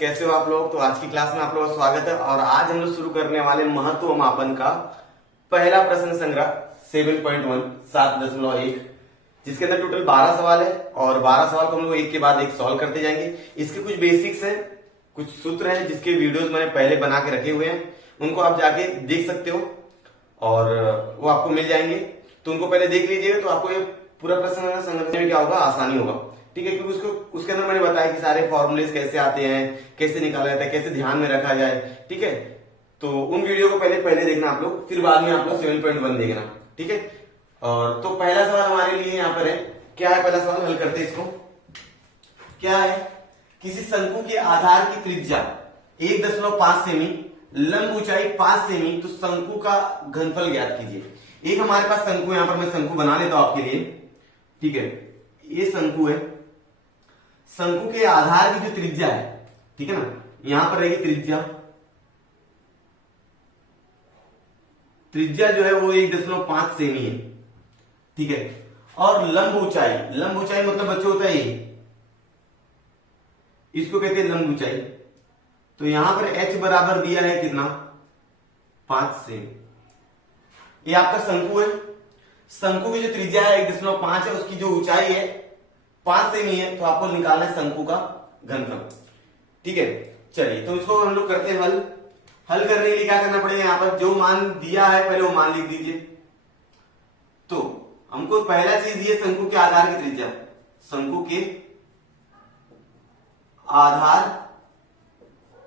कैसे हो आप लोग। तो आज की क्लास में आप लोगों का स्वागत है और आज हम लोग शुरू करने वाले महत्व मापन का पहला प्रश्न संग्रह 7.1 7.1, जिसके अंदर टोटल 12 सवाल है और 12 सवाल को हम लोग एक के बाद एक सॉल्व करते जाएंगे। इसके कुछ बेसिक्स हैं, कुछ सूत्र हैं जिसके वीडियोस मैंने पहले बना के रखे हुए हैं, उनको आप जाके देख सकते हो और वो आपको मिल जाएंगे। तो उनको पहले देख लीजिएगा तो आपको ये पूरा प्रश्न समझने में क्या होगा, आसानी होगा। ठीक है, क्योंकि उसके अंदर मैंने बताया कि सारे फॉर्मूलेस कैसे आते हैं, कैसे निकाला जाता है, कैसे ध्यान में रखा जाए। ठीक है, तो उन वीडियो को पहले देखना आप लोग, फिर बाद में आप लोग 7.1 देखना। ठीक है, और तो पहला सवाल हमारे लिए यहाँ पर है, क्या है पहला सवाल, हल करते हैं इसको। क्या है, किसी शंकु के आधार की त्रिज्या 1.5 सेमी, लंब ऊंचाई 5 सेमी, तो शंकु का घनफल ज्ञात कीजिए। एक हमारे पास शंकु, यहां पर मैं शंकु बना लेता हूं आपके लिए। ठीक है, ये शंकु है। शंकु के आधार की जो त्रिज्या है, ठीक है ना, यहां पर रहेगी त्रिज्या जो है वो 1.5 सेमी है। ठीक है, और लंब ऊंचाई मतलब बच्चों होता है ये, इसको कहते हैं लंब ऊंचाई। तो यहां पर h बराबर दिया है कितना, 5 सेमी। ये आपका शंकु है। शंकु की जो त्रिज्या है 1.5 है, उसकी जो ऊंचाई है 5 सेमी है, तो आपको निकालना है शंकु का घनफल। ठीक है, चलिए तो इसको हम लोग करते हैं हल करने के लिए क्या करना पड़ेगा, यहां पर जो मान दिया है पहले वो मान लिख दीजिए। तो हमको पहला चीज दिए शंकु के आधार की त्रिज्या, शंकु के आधार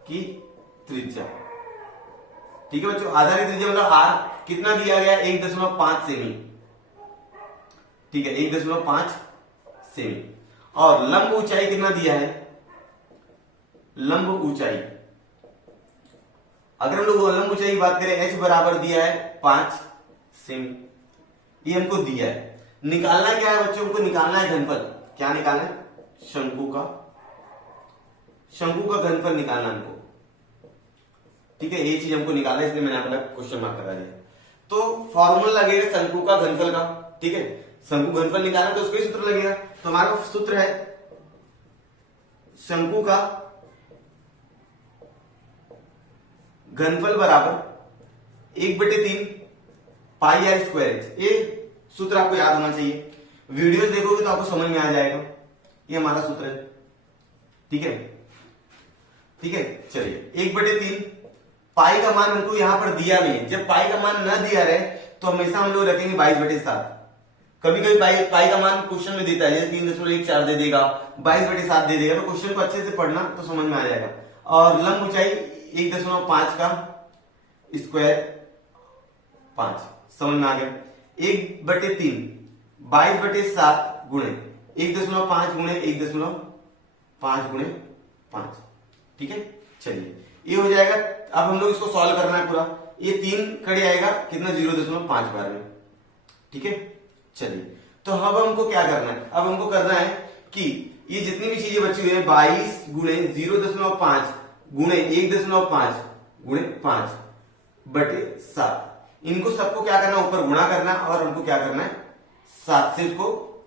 की त्रिज्या। ठीक है बच्चों, आधार की त्रिज्या मतलब आर कितना दिया गया, 1.5 सेमी। ठीक है, 1.5 सेमी। और लंब ऊंचाई कितना दिया है, लंब ऊंचाई, अगर हम लोग लंब ऊंचाई की बात करें, h बराबर दिया है 5 सेमी, ये हमको दिया है। निकालना क्या है बच्चों, हमको निकालना है घनफल। क्या निकालना है, शंकु का घनफल निकालना हमको। ठीक है, ये चीज हमको निकालना है, इसलिए मैंने अपना क्वेश्चन मार्क करा दिया। तो फॉर्मूला लगेगा शंकु का घनफल का। ठीक है, शंकु घनफल निकालना तो उसका ही सूत्र लगेगा। तो हमारा सूत्र है शंकु का घनफल बराबर 1/3 पाई आर स्क्वायर एच। ये सूत्र आपको याद होना चाहिए, वीडियोस देखोगे तो आपको समझ में आ जाएगा। ये हमारा सूत्र है। ठीक है, चलिए 1/3 पाई का मान हमको यहां पर दिया नहीं है। जब पाई का मान न दिया रहे तो हमेशा हम लोग रखेंगे 22/7। कभी कभी पाई का मान क्वेश्चन में देता है, जैसे 3.14 दे देगा, 22/7 दे देगा, तो क्वेश्चन को अच्छे से पढ़ना तो समझ में आ जाएगा। और लंब ऊंचाई 1.5 का स्क्वायर 5, समझ में आ गया। 1/3 22/7 गुणे 1.5 गुणे 1.5 गुणे 5। ठीक है, चलिए ये हो जाएगा। अब हम लोग इसको सॉल्व करना है पूरा। ये 3 खड़े आएगा कितना, 0.5 बार में। ठीक है, चलिए तो अब हमको क्या करना है, अब हमको करना है कि ये जितनी भी चीजें बची हुई है 22 गुणे 0.5 गुणे 1.5 गुणे 5/7, इनको सबको क्या करना है, ऊपर गुणा करना है और हमको क्या करना है, 7 से इसको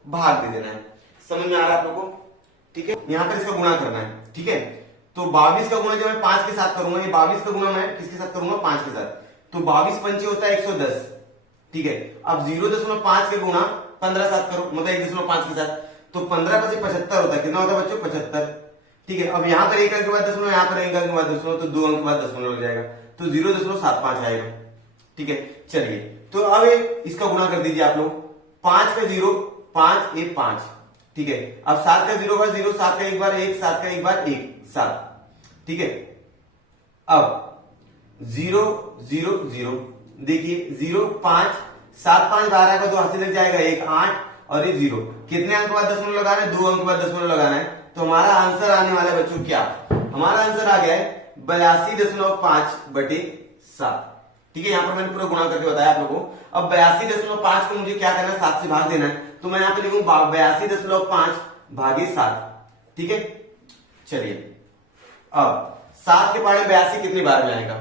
भाग दे देना है। समझ में आ रहा है आप लोगों को। ठीक है, यहां पर इसका गुणा करना है। ठीक है, तो 22 का गुणा जब मैं 5 के साथ करूंगा, ये 22 का गुणा मैं किसके साथ करूंगा, 5 के साथ, तो 22 पंचे होता है 110। ठीक है, अब 0.5 के गुणा 15 साथ करो, मतलब 1.5 के साथ, तो 15 का से 75 होता है, कितना होता है बच्चों, 75। ठीक है, अब यहां पर 1 अंक के बाद दशमलव, यहां पर 1 अंक के बाद दशमलव, तो 2 अंक के बाद दशमलव लग जाएगा, तो 0.75 आएगा। ठीक है, चलिए तो अब इसका गुणा कर दीजिए आप लोग। 5 का 0 5 1 5। ठीक है, अब 7 का 0 बार 0, 7 का 1 बार 1, 7 का 1 बार 1 7। ठीक है, अब 0 0 0, देखिए 0 5 7 5 12 का 2 हाथ से लग जाएगा, 1 8 और ये 0। कितने अंक के बाद दशमलव लगाना है, 2 अंक के बाद दशमलव लगाना है। तो हमारा आंसर आने वाला है बच्चों क्या, हमारा आंसर आ गया है 82.5/7। ठीक है, यहां पर मैंने पूरा गुणा करके बताया आप लोगों को। अब 82.5 को मुझे क्या करना है, 7 से भाग देना है, तो मैं यहां पे लिखूं 82.5/7। ठीक है, चलिए अब 7 के पहाड़े 82 कितनी बार में आएगा।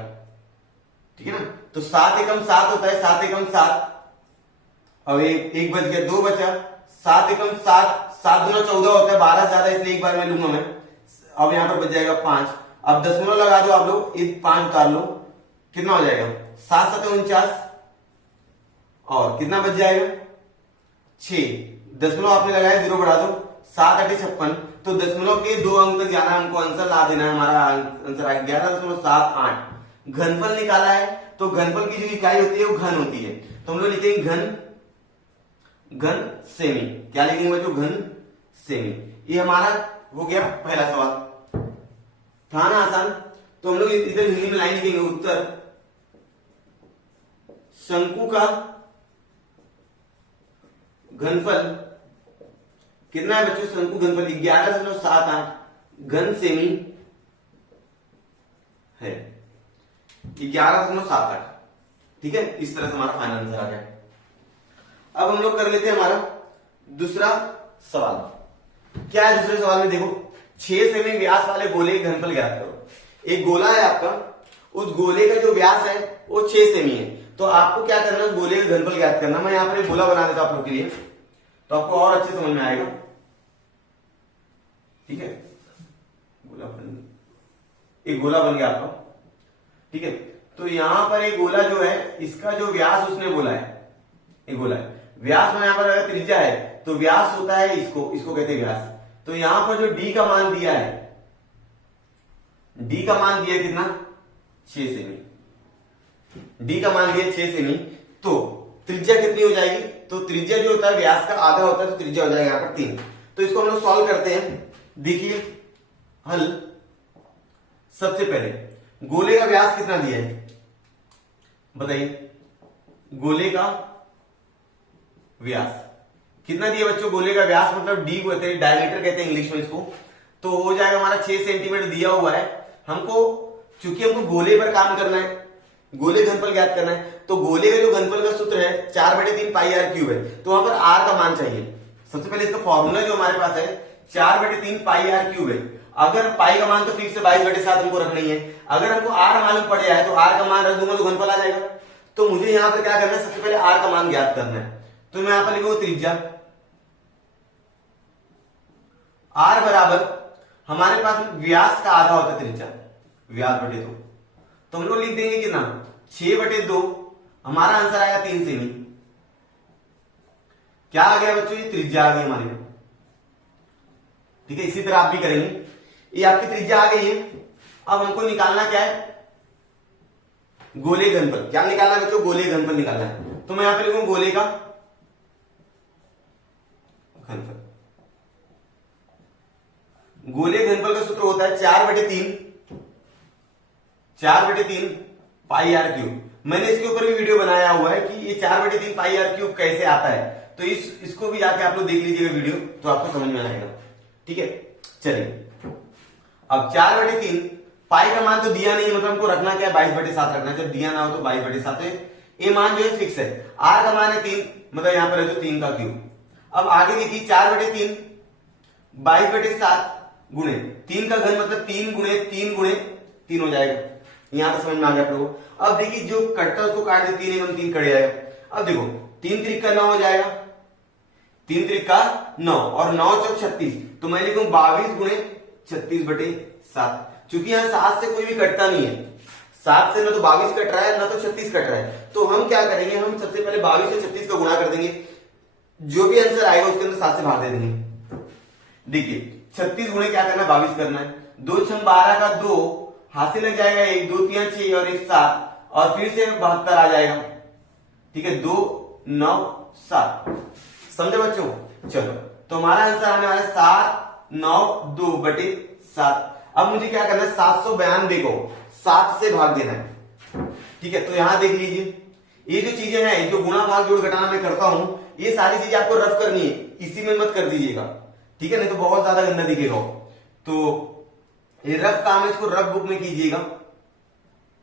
ठीक है ना, तो 7 एकम 7 होता है, 7 एकम 7। अब एक बच गया, 2 बचा, 7 एकम 7, 7 दूना 14 होता है, 12 ज्यादा इसलिए एक बार में लूंगा मैं। अब यहां पर बच जाएगा 5। अब दशमलव लगा दो आप लोग, एक 5 उतार लो, कितना हो जाएगा 7 7 49, और कितना बच जाएगा 6। दशमलव आपने लगाया, 0 बढ़ा दो, 7 8 56, तो दशमलव के 2 अंक तक जाना, हमको आंसर ला देना है। हमारा आंसर आ गया 11.78। घनफल निकाला है, तो घनफल की जो इकाई होती है वो घन होती है, तो हम लोग लिखेंगे घन सेमी। क्या लिखेंगे बच्चों, घन सेमी। ये हमारा हो गया पहला सवाल, था ना आसान। तो हम लोग इधर हिंदी में लाइन लिखेंगे, उत्तर शंकु का घनफल कितना है बच्चों, शंकु घनफल 11.78 घन सेमी है, 11.78। ठीक है, इस तरह से हमारा फाइनल आंसर आ गया। अब हम लोग कर लेते हैं हमारा दूसरा सवाल। क्या है दूसरे सवाल में, देखो 6 सेमी व्यास वाले गोले का घनफल ज्ञात करो। एक गोला है आपका, उस गोले का जो व्यास है वो 6 सेमी है, तो आपको क्या करना है, उस गोले का घनफल ज्ञात करना। मैं यहां पर एक गोला बना देता हूं आप लोग के लिए, तो आपको और अच्छे समझ में आएगा। ठीक है, एक गोला बन गया आपका। ठीक है, तो यहां पर एक गोला जो है, इसका जो व्यास उसने बोला है, एक गोला है, व्यास में यहां पर अगर त्रिज्या है तो व्यास होता है इसको कहते हैं व्यास। तो यहां पर जो डी का मान दिया है, डी का मान दिया कितना 6 सेमी, डी का मान दिया 6 सेमी, तो त्रिज्या कितनी हो जाएगी, तो त्रिज्या जो होता है व्यास का आधा होता है, तो त्रिज्या हो जाएगा यहां पर 3। तो इसको हम लोग सॉल्व करते हैं। देखिए हल, सबसे पहले गोले का व्यास कितना दिया है बताइए, गोले का व्यास कितना दिया बच्चों, गोले का व्यास मतलब डी को कहते हैं, डायमीटर कहते हैं इंग्लिश में इसको। तो हो जाएगा हमारा 6 सेंटीमीटर दिया हुआ है हमको, चूंकि हमको गोले पर काम करना है, गोले घनफल ज्ञात करना है, तो गोले का जो घनफल का सूत्र है 4/3 पाई आर क्यूब है, तो वहां पर आर का मान चाहिए। सबसे पहले इसका फॉर्मूला जो हमारे पास है 4/3 पाई आर क्यूब है। अगर पाई का मान तो फिक्स है 22/7 हमको रखना ही है, अगर हमको आर मालूम पड़ जाए तो आर का मान रख दूंगा तो घनफल आ जाएगा। तो मुझे यहां पर क्या करना है, सबसे पहले आर का मान ज्ञात करना है, तो मैं यहां पर लिखूंगा त्रिज्या आर बराबर, हमारे पास व्यास का आधा होता है त्रिज्या, व्यास बटे 2, तो हम लोग लिख देंगे कितना 6/2, हमारा आंसर आएगा 3 सेमी। क्या आ गया बच्चों, ये त्रिज्या आ गई हमारी। ठीक है, इसी तरह आप भी करेंगे, ये आपकी त्रिज्या आ गई है। अब हमको निकालना क्या है, गोले घनफल। क्या निकालना है बच्चों, गोले घनफल निकालना है, तो मैं यहां पे लिखूंगा गोले का घनफल। गोले घनफल का सूत्र होता है 4/3 पाई आर क्यूब। मैंने इसके ऊपर भी वीडियो बनाया हुआ है कि ये 4/3 पाई आर क्यूब कैसे आता है, तो इसको भी जाके आप लोग देख लीजिएगा वीडियो, तो आपको समझ में आएगा। ठीक है, चलिए अब 4/3 पाई का मान तो दिया नहीं है, मतलब हमको रखना क्या है 22/7 रखना है, जब दिया ना हो तो 22/7 है, ये मान जो है फिक्स है। आर का मान है 3, मतलब यहां पर है तो 3 का क्यूब। अब आगे देखिए 4/3 22/7 गुणे 3 का घन, मतलब 3 गुणे 3 हो जाएगा। यहां तक समझ में आ गया आप लोगों को। अब देखिए जो कटता है उसको काट दे, 3 एवं 3 कट जाएगा। अब देखो 3 त्रिक 9 हो जाएगा, 3 त्रिक 9 और 9 चौक 36, तो मैं लिखूं 22 गुणे 36/7। चूंकि यहां 7 से कोई भी कटता नहीं है, 7 से ना तो 22 कट रहा है ना तो 36 कट रहा है, तो हम क्या करेंगे, हम सबसे पहले 22 से 36 का गुणा कर देंगे, जो भी आंसर आएगा उसके अंदर 7 से भाग दे देंगे। देखिए 36 गुणे क्या करना है, 22 करना है, 2 6 12 का 2 हाथ से लग जाएगा, 1 2 3 6 और 1 7, और फिर से 72 आ जाएगा। ठीक है, 2 9 7, समझे बच्चों। चलो तो हमारा आंसर आने वाला है 7 9 2/7। अब मुझे क्या करना है, 792 को 7 से भाग देना है। ठीक है, तो यहां देख लीजिए, ये जो चीजें हैं, जो गुणा भाग जोड़ घटाना मैं करता हूं, ये सारी चीजें आपको रफ करनी है, इसी में मत कर दीजिएगा। ठीक है, नहीं तो बहुत ज्यादा गंदा दिखेगा। तो ये रफ काम है, इसको रफ बुक में कीजिएगा।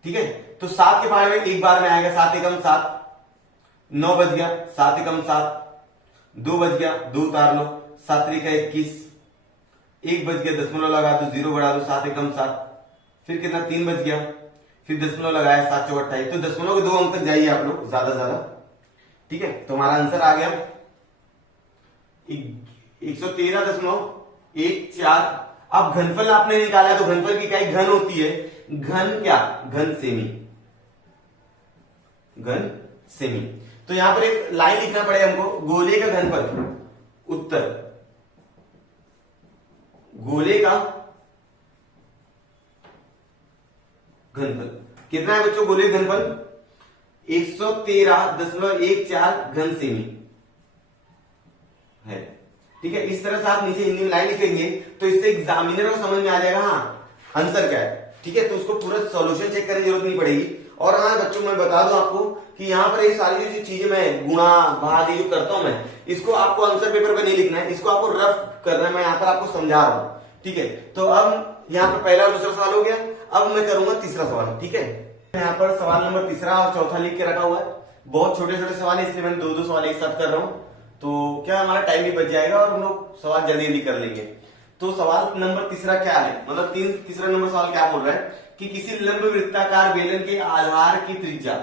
ठीक है, तो 7 के पहाड़ में एक बार में आएगा, 7 एकम 7, 9 बज गया, 7 एकम 7, 2 बज गया, 2 उतार लो, 7 त्रिक 21, 1 बज गया, दशमलव लगा दो, 0 बढ़ा दो, 7 एकम 7, फिर कितना 3 बज गया, फिर दशमलव लगाया, 7 चौक 28, तो दशमलव के 2 अंक तक जाइए आप लोग ज्यादा ज्यादा। ठीक है, तो हमारा आंसर आ गया 113.14। अब घनफल आपने निकाला है तो घनफल की इकाई घन होती है, घन क्या, घन सेमी, घन सेमी। तो यहां पर एक लाइन लिखना पड़ेगा हमको, गोले का घनफल, उत्तर गोले का घनफल कितना है बच्चों, गोले का घनफल 113.14 घन सेमी है। ठीक है, इस तरह से आप नीचे हिंदी में लाइन लिखेंगे तो इससे एग्जामिनर को समझ में आ जाएगा हाँ आंसर क्या है। ठीक है, तो उसको पूरा सॉल्यूशन चेक करने की जरूरत नहीं पड़ेगी। और हाँ बच्चों मैं बता दूं आपको कि यहाँ पर ये सारी जो चीजें मैं गुणा भाग ये जो करता हूं मैं, इसको आपको आंसर पेपर पे नहीं लिखना है, इसको आपको रफ करना है, मैं यहाँ पर आपको समझा रहा हूं। ठीक है, तो अब यहाँ पर पहला और दूसरा सवाल हो गया, अब मैं करूंगा तीसरा सवाल। ठीक है, यहाँ पर सवाल नंबर तीसरा और चौथा लिख के रखा हुआ है, बहुत छोटे छोटे सवाल है इसलिए मैं दो सवाल एक साथ कर रहा हूं, तो क्या हमारा टाइम भी बच जाएगा और हम लोग सवाल जल्दी जल्दी कर लेंगे। तो सवाल नंबर तीसरा क्या है, मतलब तीसरा नंबर सवाल क्या बोल रहा है कि किसी लंब वृत्ताकार बेलन के आधार की त्रिज्या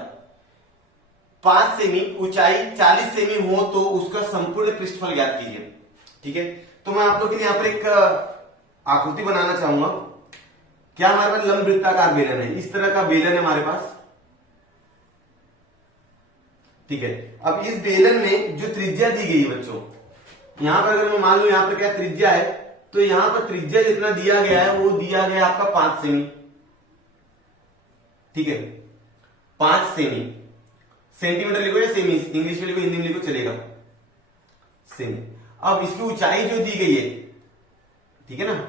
5 सेमी, ऊंचाई 40 सेमी हो तो उसका संपूर्ण पृष्ठफल ज्ञात कीजिए। ठीक है, तो मैं आप लोग के लिए यहाँ पर एक आकृति बनाना चाहूंगा। क्या हमारे पास लंब वृत्ताकार बेलन है, इस तरह का बेलन है हमारे पास। ठीक है, अब इस बेलन में जो त्रिज्या दी गई है बच्चों, यहां पर अगर मैं मान लू यहां पर क्या त्रिज्या है, तो यहां पर त्रिज्या जितना दिया गया है वो दिया गया आपका 5 सेमी। ठीक है, 5 सेमी, सेंटीमीटर लिखो या सेमी, इंग्लिश में लिखो हिंदी में लिखो चलेगा, सेमी। अब इसकी ऊंचाई जो दी गई है, ठीक है ना,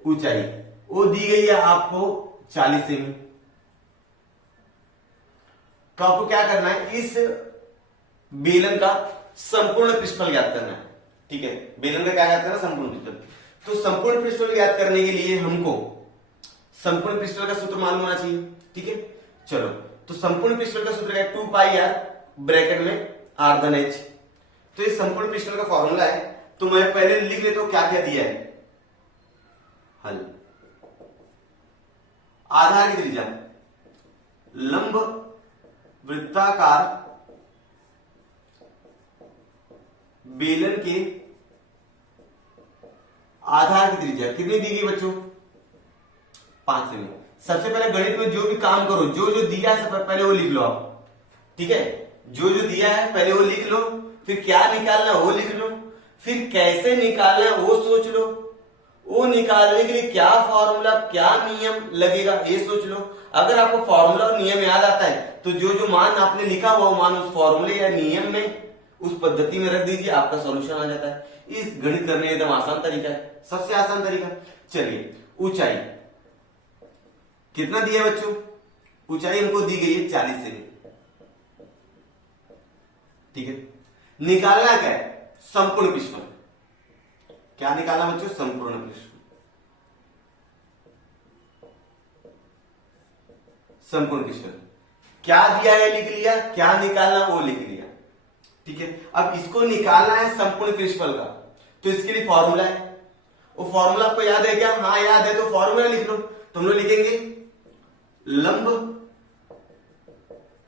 ऊंचाई वो दी गई है आपको 40 सेमी। तो आपको क्या करना है, इस बेलन का संपूर्ण पृष्ठफल ज्ञात करना है। ठीक है, बेलन का क्या ज्ञात करना है, संपूर्ण पृष्ठफल। तो संपूर्ण पृष्ठफल ज्ञात करने के लिए हमको संपूर्ण पृष्ठफल का सूत्र मालूम होना चाहिए। ठीक है, चलो तो संपूर्ण पृष्ठफल का सूत्र है 2 पाई r ब्रैकेट में r धन h। तो ये संपूर्ण पृष्ठफल का फॉर्मूला है, तो मैं पहले लिख लेता हूं क्या क्या दिया है। हल, आधार की त्रिज्या, लंब वृत्ताकार बेलन के आधार की त्रिज्या कितनी दी गई बच्चों, 5 सेमी। सबसे पहले गणित में जो भी काम करो, जो जो दिया है सबसे पहले वो लिख लो आप। ठीक है, जो जो दिया है पहले वो लिख लो, फिर क्या निकालना है वो लिख लो, फिर कैसे निकालना है वो सोच लो, वो निकालने के लिए क्या फॉर्मूला क्या नियम लगेगा ये सोच लो। अगर आपको फॉर्मूला और नियम याद आता है तो जो जो मान आपने लिखा हुआ मान उस फॉर्मूले या नियम में उस पद्धति में रख दीजिए, आपका सॉल्यूशन आ जाता है। इस गणित करने एकदम आसान तरीका है, सबसे आसान तरीका। चलिए, ऊंचाई कितना दिया बच्चों, ऊंचाई हमको दी गई है 40 सेमी। ठीक है, निकालना क्या है, संपूर्ण पृष्ठफल। क्या निकालना बच्चों, संपूर्ण पृष्ठफल, संपूर्ण पृष्ठफल। क्या दिया है लिख लिया, क्या निकालना वो लिख लिया। ठीक है, अब इसको निकालना है संपूर्ण पृष्ठफल का, तो इसके लिए फॉर्मूला है। वो फॉर्मूला आपको याद है क्या, हाँ याद है, तो फॉर्मूला लिख लो। तो हम लोग लिखेंगे लंब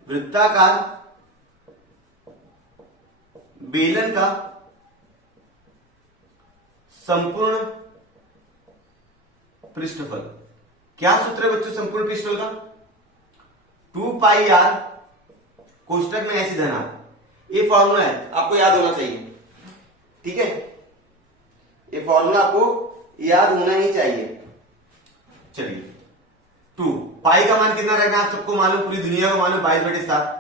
वृत्ताकार बेलन का संपूर्ण पृष्ठफल। क्या सूत्र है बच्चों संपूर्ण पृष्ठफल का, 2 पाई r कोष्टक में ऐसी धना, ये फॉर्मूला है, आपको याद होना चाहिए। ठीक है, ये फॉर्मूला आपको याद होना ही चाहिए। चलिए, 2 पाई का मान कितना रहेगा आप सबको मालूम, पूरी दुनिया को मालूम, 22/7।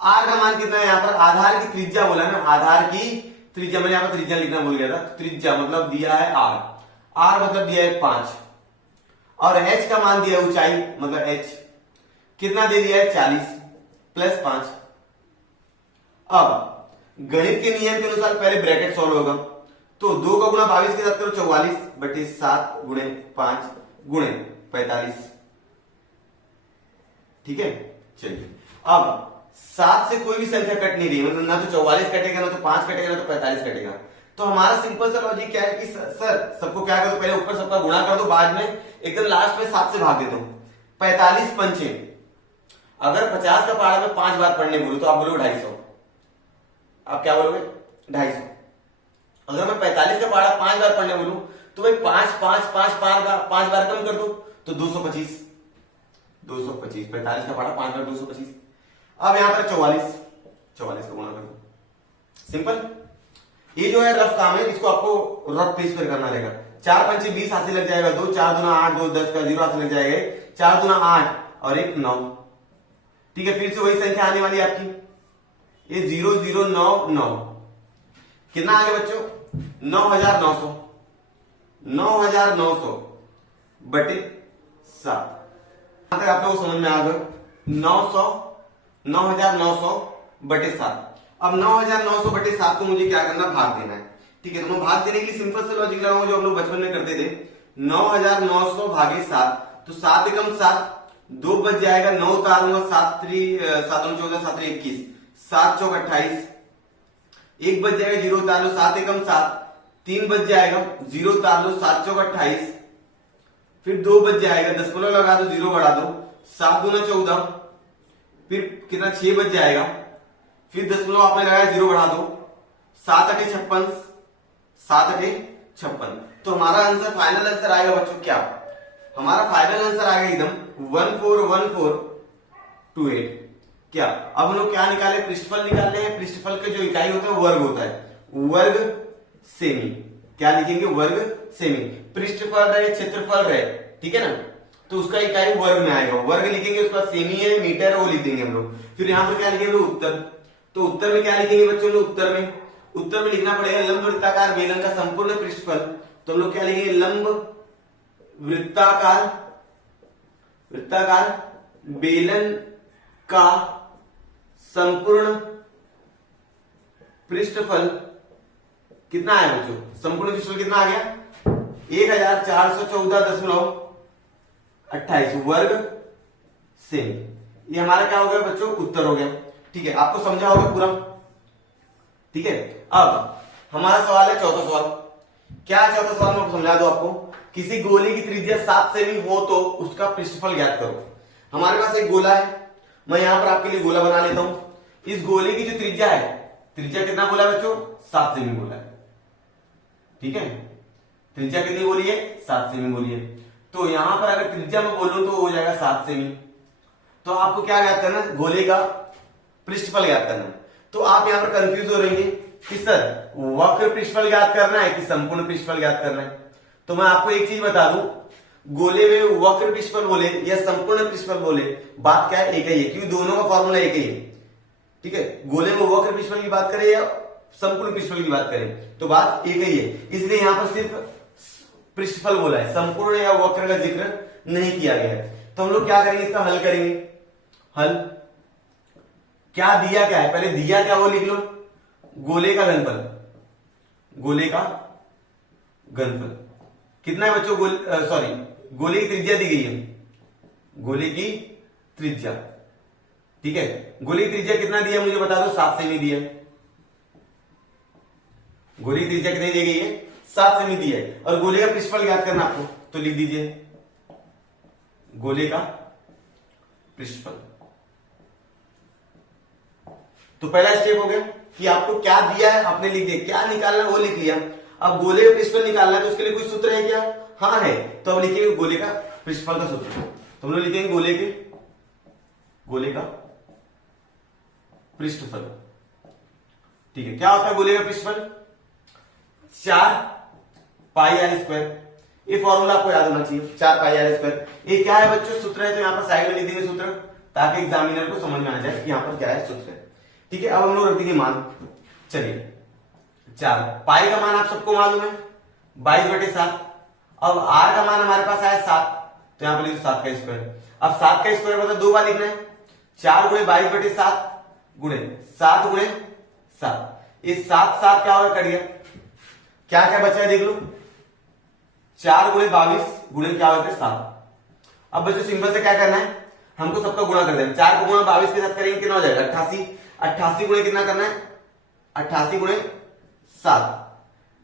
आर का मान कितना है, यहां पर आधार की त्रिज्या बोला ना, आधार की त्रिज्या, मैंने यहां पर त्रिज्या लिखना भूल गया था। त्रिज्या मतलब दिया है आर, आर मतलब दिया है 5, और एच का मान दिया है ऊंचाई मतलब एच, कितना दे दिया है 40 प्लस 5। अब गणित के नियम के अनुसार पहले ब्रैकेट सॉल्व होगा, तो 2 का गुणा 22 के साथ करो 44/7 गुणे 5 गुणे 45। ठीक है, चलिए अब 7 से कोई भी संख्या कट नहीं रही, मतलब ना तो 44 कटेगा, ना तो 5 कटेगा, ना तो 45 कटेगा। तो हमारा सिंपल सा लॉजिक क्या है कि सर सबको क्या करो, पहले ऊपर सबका गुणा कर दो, बाद में एकदम लास्ट में 7 से भाग दे दो। 45 पंचे, अगर 50 का पहाड़ा में 5 बार पढ़ने बोलूं तो आप बोलोगे 250। आप क्या बोलोगे, 250। अगर मैं 45 का पहाड़ा 5 बार पढ़ने बोलूं तो भाई 5 बार कम कर दो तो 225 45 का पड़ा 5 बार 225। अब यहां पर 44 का गुणा कर दो। सिंपल। ये जो है रफ काम है, इसको आपको रफ पेज पर करना रहेगा। 4 पंचे 20 हाथ से लग जाएगा 2, 4 दूना 8, 2 10 का 0 हाथ से लग जाएगा 4 दूना 8 और 1 9। ठीक है, फिर से वही संख्या आने वाली है आपकी, ये 0 0 9 9। कितना आ गया बच्चों? 9,900 बटे 7। यहां तक आप लोगों को समझ में आ गया। 9,900 बटे 7। अब 9,900 बटे 7 को मुझे क्या करना? भाग देना है। ठीक है, तो मैं भाग देने के लिए सिंपल से लॉजिक लगाऊंगा जो हम लोग बचपन में करते थे। 9,900 भागे 7, तो 7 एकम 7, 2 बच जाएगा, 9 उतारूंगा, 7 3 7 9 14 7 21, 7 चौक 28, 1 बच जाएगा, 0 उतार लो, 7 एकम 7, 3 बच जाएगा, 0 उतार लो, 7 चौक 28, फिर 2 बच जाएगा, दशमलव लगा दो, 0 बढ़ा दो, 7 दूना 14, फिर कितना? 6 बच जाएगा, फिर दशमलव आपने लगाया, 0 बढ़ा दो, 7 8 56, 7 8 56। तो हमारा आंसर, फाइनल आंसर आएगा बच्चों क्या? हमारा फाइनल आंसर आएगा एकदम 141428। क्या? अब हम लोग क्या निकाले? पृष्ठफल निकालने हैं। पृष्ठफल के जो इकाई होता है वर्ग होता है, वर्ग सेमी। क्या लिखेंगे? वर्ग सेमी। पृष्ठफल रहे, क्षेत्रफल रहे, ठीक है ना, तो उसका इकाई वर्ग में आएगा, वर्ग लिखेंगे, उसका सेमी है, मीटर, वो लिख देंगे हम लोग। फिर यहां पर क्या लिखेंगे? उत्तर। तो उत्तर में क्या लिखेंगे बच्चों? उत्तर में लिखना पड़ेगा लंब वृत्ताकार बेलन का संपूर्ण पृष्ठफल। तो हम लोग क्या लिखेंगे? लंब वृत्ताकार बेलन का संपूर्ण पृष्ठफल कितना है बच्चों? संपूर्ण पृष्ठफल कितना आ गया? 1414.28 वर्ग सेमी। ये हमारा क्या हो गया बच्चों? उत्तर हो गया। ठीक है, आपको समझा होगा पूरा। ठीक है, अब हमारा सवाल है चौथा सवाल। क्या है चौथा सवाल? मैं समझा दो आपको। किसी गोले की त्रिज्या 7 सेमी हो तो उसका पृष्ठफल ज्ञात करो। हमारे पास एक गोला है, मैं यहां पर आपके लिए गोला बना लेता हूं। इस गोले की जो त्रिज्या है, त्रिज्या कितना बोला बच्चों? 7 सेमी बोला है। ठीक है, त्रिज्या कितनी बोली है? 7 सेमी बोली है। तो यहां पर अगर त्रिज्या में बोलूं तो हो जाएगा 7 सेमी। तो आपको क्या ज्ञात करना है? गोले का पृष्ठफल ज्ञात करना है। तो आप यहां पर कंफ्यूज हो रही है कि सर वक्र पृष्ठफल ज्ञात करना है कि संपूर्ण पृष्ठफल ज्ञात करना है। तो मैं आपको एक चीज बता दूं, गोले में वक्र पृष्ठफल बोले या संपूर्ण पृष्ठफल बोले, बात क्या है? एक ही है, क्योंकि दोनों का फॉर्मूला एक ही है। ठीक है, गोले में वक्र पृष्ठफल की बात करें या संपूर्ण पृष्ठफल की बात करें तो बात एक ही है। इसलिए यहां पर सिर्फ पृष्ठफल बोला है, संपूर्ण या वक्र का जिक्र नहीं किया गया है। तो हम लोग क्या करेंगे? इसका हल करेंगे। हल क्या दिया? क्या है? पहले दिया क्या वो लिख लो। गोले का घनफल, गोले का घनफल कितना है बच्चों? गोले की त्रिज्या दी गई है, गोले की त्रिज्या। ठीक है, गोले की त्रिज्या कितना दिया मुझे बता दो? 7 सेमी दिया है। गोले की त्रिज्या कितनी दी गई है? 7 सेमी दिया है। और गोले का पृष्ठफल ज्ञात करना आपको, तो लिख दीजिए गोले का पृष्ठफल। तो पहला स्टेप हो गया कि आपको क्या दिया है आपने लिख दिया, क्या निकालना है वो लिख लिया। अब गोले का पृष्ठफल निकालना है तो उसके लिए कोई सूत्र है क्या? हाँ है। तो अब लिखेंगे गोले का पृष्ठफल का सूत्र। तो हम लोग लिखेंगे गोले का पृष्ठफल। ठीक है, क्या होता है गोले का पृष्ठफल? 4 पाई आर स्क्वायर। ये फॉर्मूला आपको याद होना चाहिए, 4 पाई आर स्क्वायर। ये क्या है बच्चों? सूत्र है। तो यहां पर साइड में लिख देंगे सूत्र, ताकि एग्जामिनर को समझ में आ जाए कि यहां पर क्या है, सूत्र है। ठीक है, अब हम लोग रख देंगे मान। चलिए 4 पाई का मान आप सबको मालूम है 22/7। अब आर का मान हमारे पास आया 7, तो यहां पर लिखो 7 का स्क्वायर। अब 7 का स्क्वायर मतलब 2 बार लिखना है, 4 गुणे 22/7 गुणे 7 गुणे 7। इस 7 7 क्या होगा? कट गया। क्या क्या बचा है देख लो, 4 गुणे 22 गुणे क्या होगा? 7। अब बच्चों सिंपल से क्या करना है? हमको सबका गुणा कर देना। 4 को गुणा 22 के साथ करेंगे कितना हो जाएगा? 88। 88 गुणे कितना करना है? 88 गुणे 7।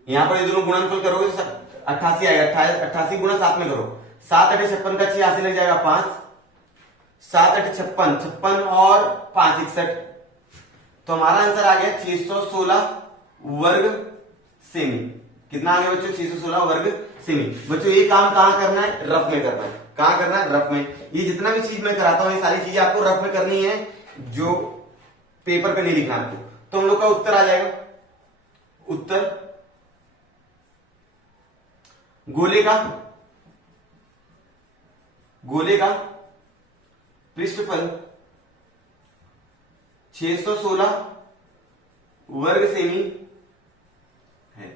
यहां पर ये दोनों गुणनफल करोगे तो 88 आएगा। 88 गुणा 7 में करो, 7 8 56 का 86 लग जाएगा 5, 7 8 56, 56 और 5 61। तो हमारा आंसर आ गया 616 वर्ग सेमी। कितना आ गया बच्चों 616 वर्ग सेमी। बच्चों ये काम कहाँ करना है, रफ में करना है। कहाँ करना है, रफ में। ये जितना भी चीज मैं कराता हूँ ये सारी चीजें आपको रफ में करनी है, जो पेपर पे नहीं लिखना आपको। तो हम लोग का उत्तर आ जाएगा, उत्तर गोले का पृष्ठफल 616 वर्ग सेमी है,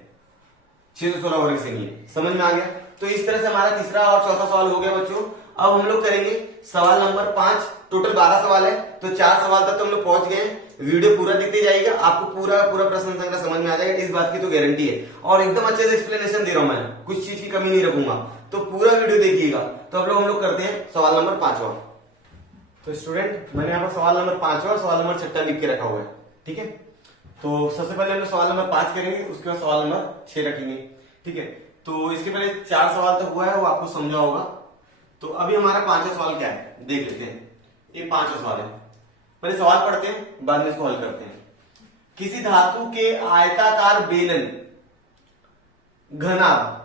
616 वर्ग सेमी है। समझ में आ गया। तो इस तरह से हमारा तीसरा और चौथा सवाल हो गया बच्चों। अब हम लोग करेंगे सवाल नंबर 5। टोटल 12 सवाल है, तो 4 सवाल तक तो हम लोग पहुंच गए। वीडियो पूरा देखते जाइएगा, आपको पूरा पूरा प्रश्न संग्रह समझ में आ जाएगा, इस बात की तो गारंटी है। और एकदम अच्छे से एक्सप्लेनेशन दे रहा हूं मैं, कुछ चीज की कमी नहीं रखूंगा, तो पूरा वीडियो देखिएगा। तो हम लोग करते हैं सवाल नंबर 5। तो स्टूडेंट मैंने यहाँ पर सवाल नंबर 5 और सवाल नंबर 6 लिख के रखा हुआ है, ठीक है। तो सबसे पहले हम लोग सवाल नंबर 5 करेंगे, उसके बाद सवाल नंबर 6 रखेंगे, ठीक है। तो इसके पहले 4 सवाल तक हुआ है, वो आपको समझा होगा। तो अभी हमारा 5वां सवाल क्या है देख लेते हैं। ये 5वां सवाल है, पहले सवाल पढ़ते हैं, बाद में इसको हल करते हैं। किसी धातु के आयताकार बेलन घनाभ,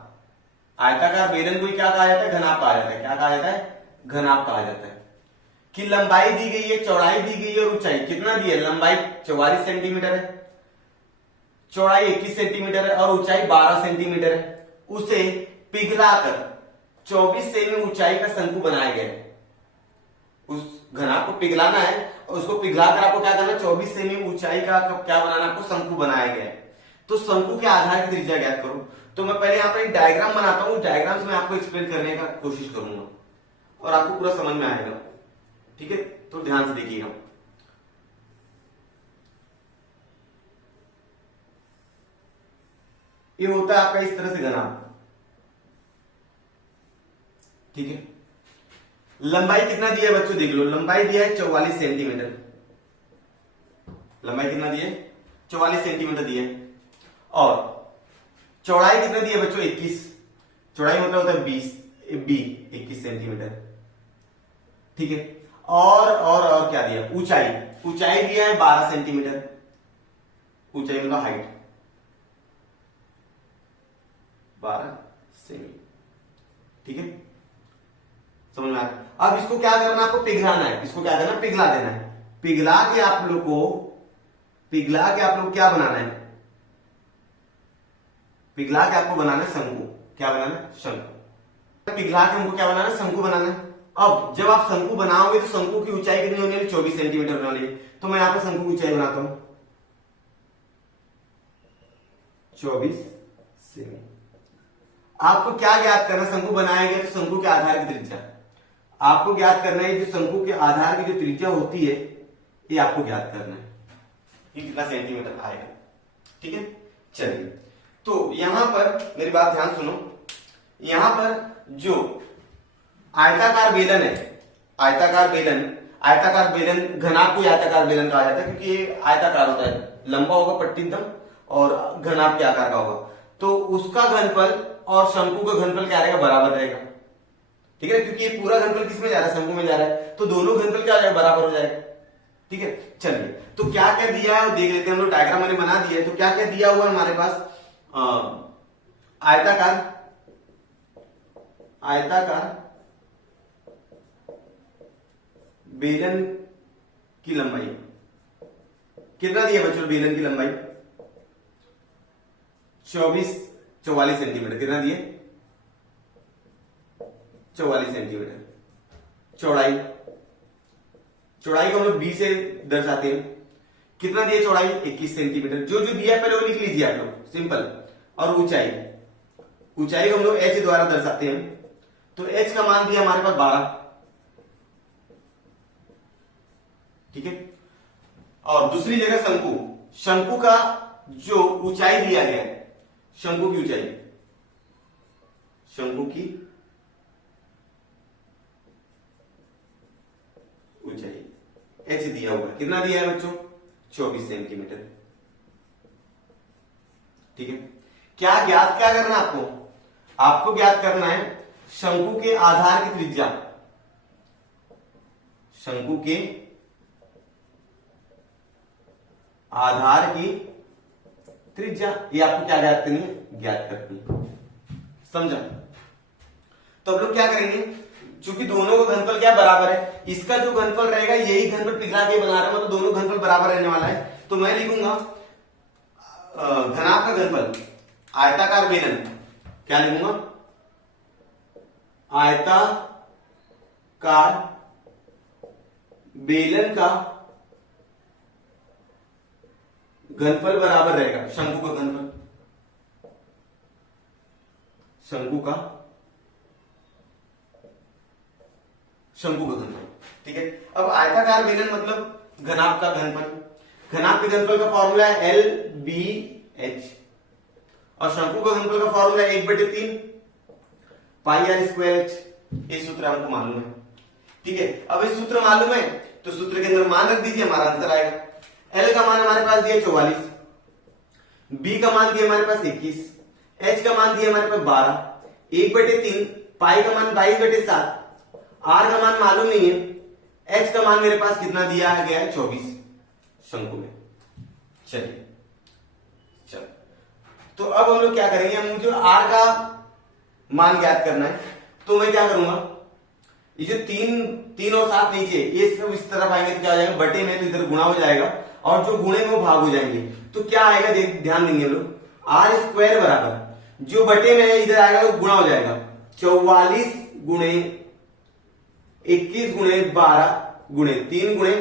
आयताकार बेलन को क्या कहा जाता है, घनाभ कहा जाता है। क्या कहा जाता है, घनाभ कहा जाता है। कि लंबाई दी गई है, चौड़ाई दी गई है और ऊंचाई कितना दी है, लंबाई 44 सेंटीमीटर है, चौड़ाई 21 सेंटीमीटर है और ऊंचाई 12 सेंटीमीटर है। उसे पिघलाकर 24 सेमी ऊंचाई का शंकु बनाया गया है। उस घनाभ को पिघलाना है और उसको पिघलाकर आपको क्या करना है, 24 सेमी ऊंचाई का क्या बनाना है, आपको शंकु बनाया गया है। तो शंकु के आधार की त्रिज्या ज्ञात करो। तो मैं पहले यहाँ पर एक डायग्राम बनाता हूं, डायग्राम से मैं आपको एक्सप्लेन करने का कोशिश करूंगा और आपको पूरा समझ में आएगा, ठीक है। तो ध्यान से देखिएगा। ये होता है आपका इस तरह से घनाभ, ठीक है। लंबाई कितना दिया है बच्चों, देख लो, लंबाई दिया है 44 सेंटीमीटर। लंबाई कितना दिया है, 44 सेंटीमीटर दिया है। और चौड़ाई कितना दिया है बच्चों, 21। चौड़ाई मतलब होता है 21 सेंटीमीटर, ठीक है। और क्या दिया, ऊंचाई, ऊंचाई दिया है 12 सेंटीमीटर। ऊंचाई मतलब हाइट 12 सेमी, ठीक है। समझ में आ गया। अब इसको क्या करना है, आपको पिघलाना है। इसको क्या करना है, पिघला देना है। पिघला के आप लोग क्या बनाना है, पिघला के आपको बनाना है शंकु। क्या बनाना है, शंकु। पिघला के हमको क्या बनाना है, शंकु बनाना है। अब जब आप शंकु बनाओगे तो शंकु की ऊंचाई कितनी होने वाली, 24 सेंटीमीटर होने वाली। तो मैं यहां पर शंकु की ऊंचाई बनाता हूं 24 सेमी। आपको क्या ज्ञात करना, शंकु बनाया गया तो शंकु के आधार की त्रिज्या आपको ज्ञात करना है। जो शंकु के आधार की जो त्रिज्या होती है ये आपको ज्ञात करना है, ये कितना सेंटीमीटर आएगा, ठीक है। चलिए, तो यहां पर मेरी बात ध्यान सुनो। यहां पर जो आयताकार बेलन है, आयताकार बेलन घनाभ को आयताकार बेलन कहा जाता है, क्योंकि ये आयताकार होता है, लंबा होगा पट्टी एकदम और घनाभ के आकार का होगा। तो उसका घनफल और शंकु का घनफल क्या रहेगा, बराबर रहेगा, ठीक है। क्योंकि ये पूरा घनफल किसमें जा रहा है, शंकु में जा रहा है, तो दोनों घनफल क्या हो जाएगा, बराबर हो जाएगा, ठीक है। चलिए, तो क्या क्या दिया है वो देख लेते हैं हम लोग। डायग्राम मैंने बना दिया है, तो क्या क्या दिया हुआ है हमारे पास। आयताकार बेलन की लंबाई कितना दिया बच्चों, बेलन की लंबाई 44 सेंटीमीटर। कितना दिए, 44 सेंटीमीटर। चौड़ाई को हम लोग 20 से दर्शाते हैं। कितना दिया चौड़ाई, 21 सेंटीमीटर। जो जो दिया पहले वो लिख लीजिए आप लोग, सिंपल। और ऊंचाई को हम लोग h द्वारा दर्शाते हैं। तो h का मान दिया हमारे पास 12, ठीक है। और दूसरी जगह शंकु का जो ऊंचाई दिया गया है, शंकु की ऊंचाई h दिया हुआ है। कितना दिया है बच्चों, 24 सेंटीमीटर, ठीक है। क्या करना है आपको ज्ञात करना है शंकु के आधार की त्रिज्या। शंकु के आधार की त्रिज्या, ये आपको क्या ज्ञात करनी है, ज्ञात करनी। समझा? तो अब लोग क्या करेंगे, चूंकि दोनों का घनफल क्या बराबर है, इसका जो घनफल रहेगा यही घनफल पिघला के बना रहा है, मतलब दोनों घनफल बराबर रहने वाला है। तो मैं लिखूंगा घनाभ का घनफल आयताकार बेलन, क्या लिखूंगा, आयताकार बेलन का घनफल बराबर रहेगा शंकु का घनफल, शंकु का घनफल। ठीक है, अब आयताकार बेलन मतलब घनाभ का घनफल। घनाभ के घनफल का फॉर्मूला है LBH और शंकु का घनफल का फॉर्मूला है 1/3 पाई आर स्क्वायर एच। ये सूत्र हमको मालूम है। ठीक है, अब इस सूत्र मालूम है तो सूत्र के अंदर मान रख दीजिए, हमारा आंसर आएगा। L का मान हमारे पास दिया 44, B का मान दिया हमारे पास 21, H का मान दिया हमारे पास 12, 1/3 पाई का मान 22/7, R का मान मालूम नहीं है, H का मान मेरे पास कितना दिया गया है 24 शंकु में। चलिए चलो, तो अब हम लोग क्या करेंगे, हम मुझे R का मान ज्ञात करना है। तो मैं क्या करूंगा, ये जो 3 और 7 नीचे ये सब इस तरफ आएंगे तो क्या हो जाएगा, बटे में तो इधर गुणा हो जाएगा और जो गुणे में वो भाग हो जाएंगे। तो क्या आएगा, ध्यान देंगे हम लोग, आर स्क्वायर बराबर जो बटे में है इधर आएगा वो गुणा हो जाएगा 44 गुणे 21 गुणे 12 गुणे 3 गुणे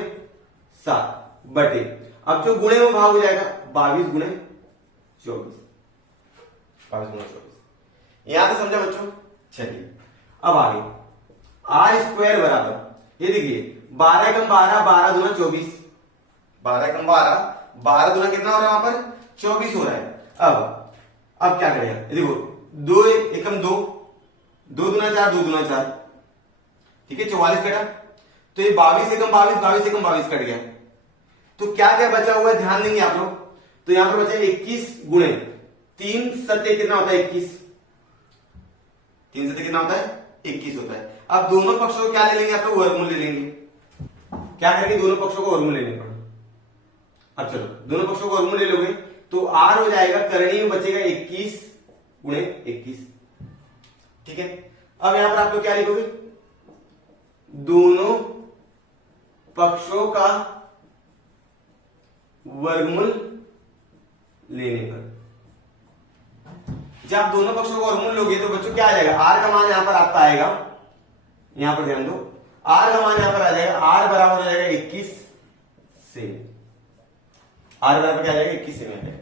7 बटे, अब जो गुणे में भाग हो जाएगा 22 गुणे 24, 22 गुणे 24। यहां तो समझा बच्चों? चलिए अब आगे, आर स्क्वायर बराबर ये देखिए 12 कम 12, 12 दूना 24, 12 कम 12, 12 दूना कितना हो रहा है वहां पर 24 हो रहा है। अब क्या करेगा, ये देखो 2 एकम 2, 2 दूना 4, 2 दूना 4, ठीक है 44 कटा, तो ये 22 एकम 22, 22 एकम 22 कट गया। तो क्या क्या बचा हुआ है ध्यान देंगे आप लोग, तो यहां पर बचा 21 गुणे 3 सत्य कितना होता है 21, 3 सत्य कितना होता है 21 होता है। अब दोनों पक्षों को क्या ले लेंगे आप लोग, वर्गमूल ले लेंगे। क्या करेंगे, दोनों पक्षों को वर्गमूल लेने पड़ेगा। अब चलो दोनों पक्षों को वर्गमूल ले लोगे तो आर हो जाएगा, करणी में बचेगा 21 गुणे 21, ठीक है। अब यहां पर आप लोग क्या लिखोगे, दोनों पक्षों का वर्गमूल लेने पर, जब आप दोनों पक्षों को वर्गमूल लोगे तो बच्चों क्या आ जाएगा, आर का मान यहां पर आपका आएगा, यहां पर ध्यान दो, आर का मान यहां पर आ जाएगा, आर बराबर हो जाएगा 21 से, आर बराबर क्या आ जाएगा 21 से में।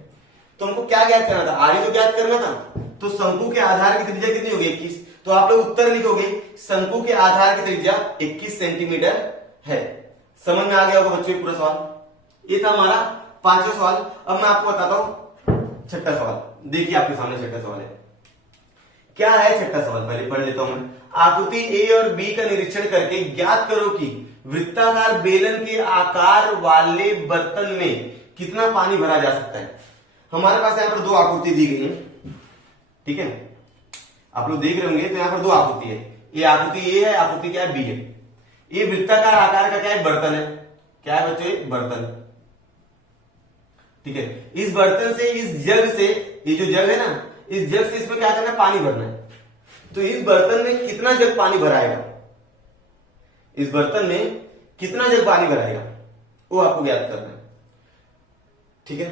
तो हमको क्या ज्ञात करना था, आर ही तो ज्ञात करना था। तो शंकु के आधार की त्रिज्या कितनी होगी 21, तो आप लोग उत्तर लिखोगे शंकु के आधार की त्रिज्या 21 सेंटीमीटर है। समझ में आ गया होगा बच्चों पूरा सवाल। ये था हमारा 5वां सवाल। अब मैं आपको बताता हूं 6ठा सवाल। देखिए आपके सामने 6ठा सवाल है। क्या है 6ठा सवाल, पहले पढ़ लेता हूं मैं। आकृति ए और बी का निरीक्षण करके ज्ञात करो कि वृत्ताकार बेलन के आकार वाले बर्तन में कितना पानी भरा जा सकता है। हमारे पास यहां पर दो आकृति दी गई है, ठीक है, आप लोग देख रहे होंगे। तो यहां पर दो आकृति है, ये आकृति ए है, आकृति क्या है बी है। ये वृत्ताकार आकार का क्या है, बर्तन है। क्या है बच्चों, बर्तन, ठीक है। इस बर्तन से, इस जग से, ये जो जग है ना, इस जग से इसमें क्या करना है, पानी भरना है। तो इस बर्तन में कितना जग पानी भराएगा, इस बर्तन में कितना जग पानी भराएगा वो आपको ज्ञात करना है, ठीक है।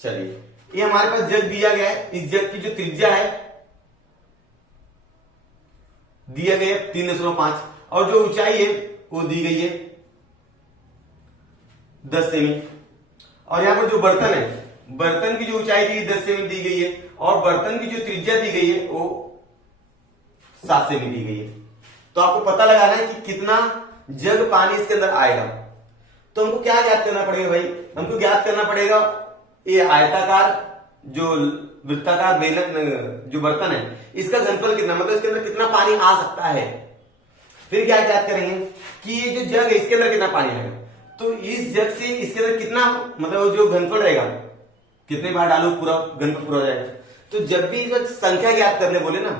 चलिए ये हमारे पास जग दिया गया है, इस जग की जो त्रिज्या है दिया गया 3.5 और जो ऊंचाई है वो दी गई है 10 सेमी। और यहां पर जो बर्तन है, बर्तन की जो ऊंचाई थी 10 सेमी दी गई है और बर्तन की जो त्रिज्या दी गई है वो 7 सेमी दी गई है। तो आपको पता लगाना है कि कितना जग पानी इसके अंदर आएगा। तो हमको क्या ज्ञात करना पड़ेगा भाई, हमको ज्ञात करना पड़ेगा ये आयताकार जो वृत्ताकार बेलन जो बर्तन है इसका घनफल कितना, मतलब इसके अंदर कितना पानी आ सकता है। फिर क्या ज्ञात करेंगे कि ये जो जग है इसके अंदर कितना पानी आएगा। तो इस जग से इसके अंदर कितना, मतलब जो घनफल रहेगा, कितने बार डालो पूरा घनफल पूरा हो जाएगा। तो जब भी संख्या ज्ञात करने बोले ना,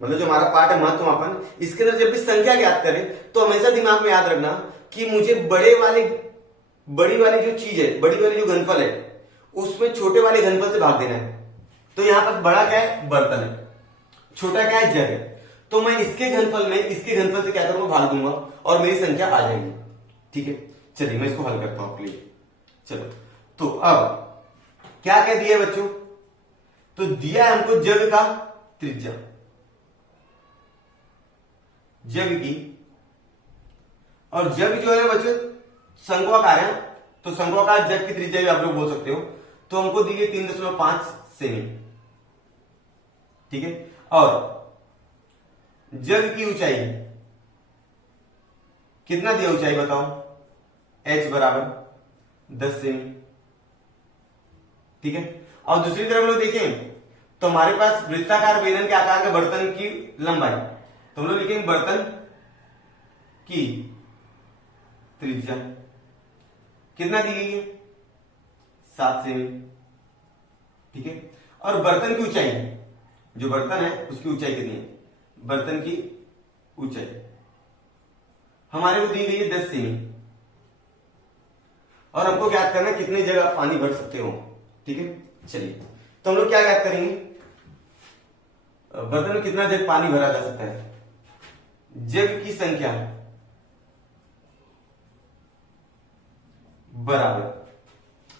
मतलब जो हमारा पार्ट है महत्व मापन, इसके अंदर जब भी संख्या ज्ञात करें तो हमेशा दिमाग में याद रखना कि मुझे बड़ी वाली जो चीज है, बड़ी वाली जो घनफल है उसमें छोटे वाले घनफल से भाग देना है। तो यहां पर बड़ा क्या है, बर्तन है, छोटा क्या है, जग है। तो मैं इसके घनफल में इसके घनफल से क्या करूंगा, भाग दूंगा और मेरी संख्या आ जाएगी। ठीक है, चलिए मैं इसको हल करता हूं आपके लिए। चलो, तो अब क्या क्या दिया है बच्चों, तो दिया है हमको जग का त्रिज्या, जग की, और जग जो है बच्चों शंक्वाकार है, तो शंक्वाकार जग की त्रिज्या भी आप लोग बोल सकते हो। तो हमको दी है 3.5 सेमी। ठीक है, और जग की ऊंचाई कितना दिया, ऊंचाई बताओ, h बराबर 10 सेमी। ठीक है, और दूसरी तरफ लोग देखें तो हमारे पास वृत्ताकार बेलन के आकार के बर्तन की लंबाई, तो हम लोग लिखेंगे बर्तन की त्रिज्या कितना दी गई है, 7 सेमी। ठीक है, और बर्तन की ऊंचाई, जो बर्तन है उसकी ऊंचाई कितनी है, बर्तन की ऊंचाई हमारे को दी गई है 10 सेमी, और हमको ज्ञात करना है कितनी जगह आप पानी भर सकते हो। ठीक है, चलिए तो हम लोग क्या ज्ञात करेंगे, बर्तन में कितना जग पानी भरा जा सकता है, जग की संख्या बराबर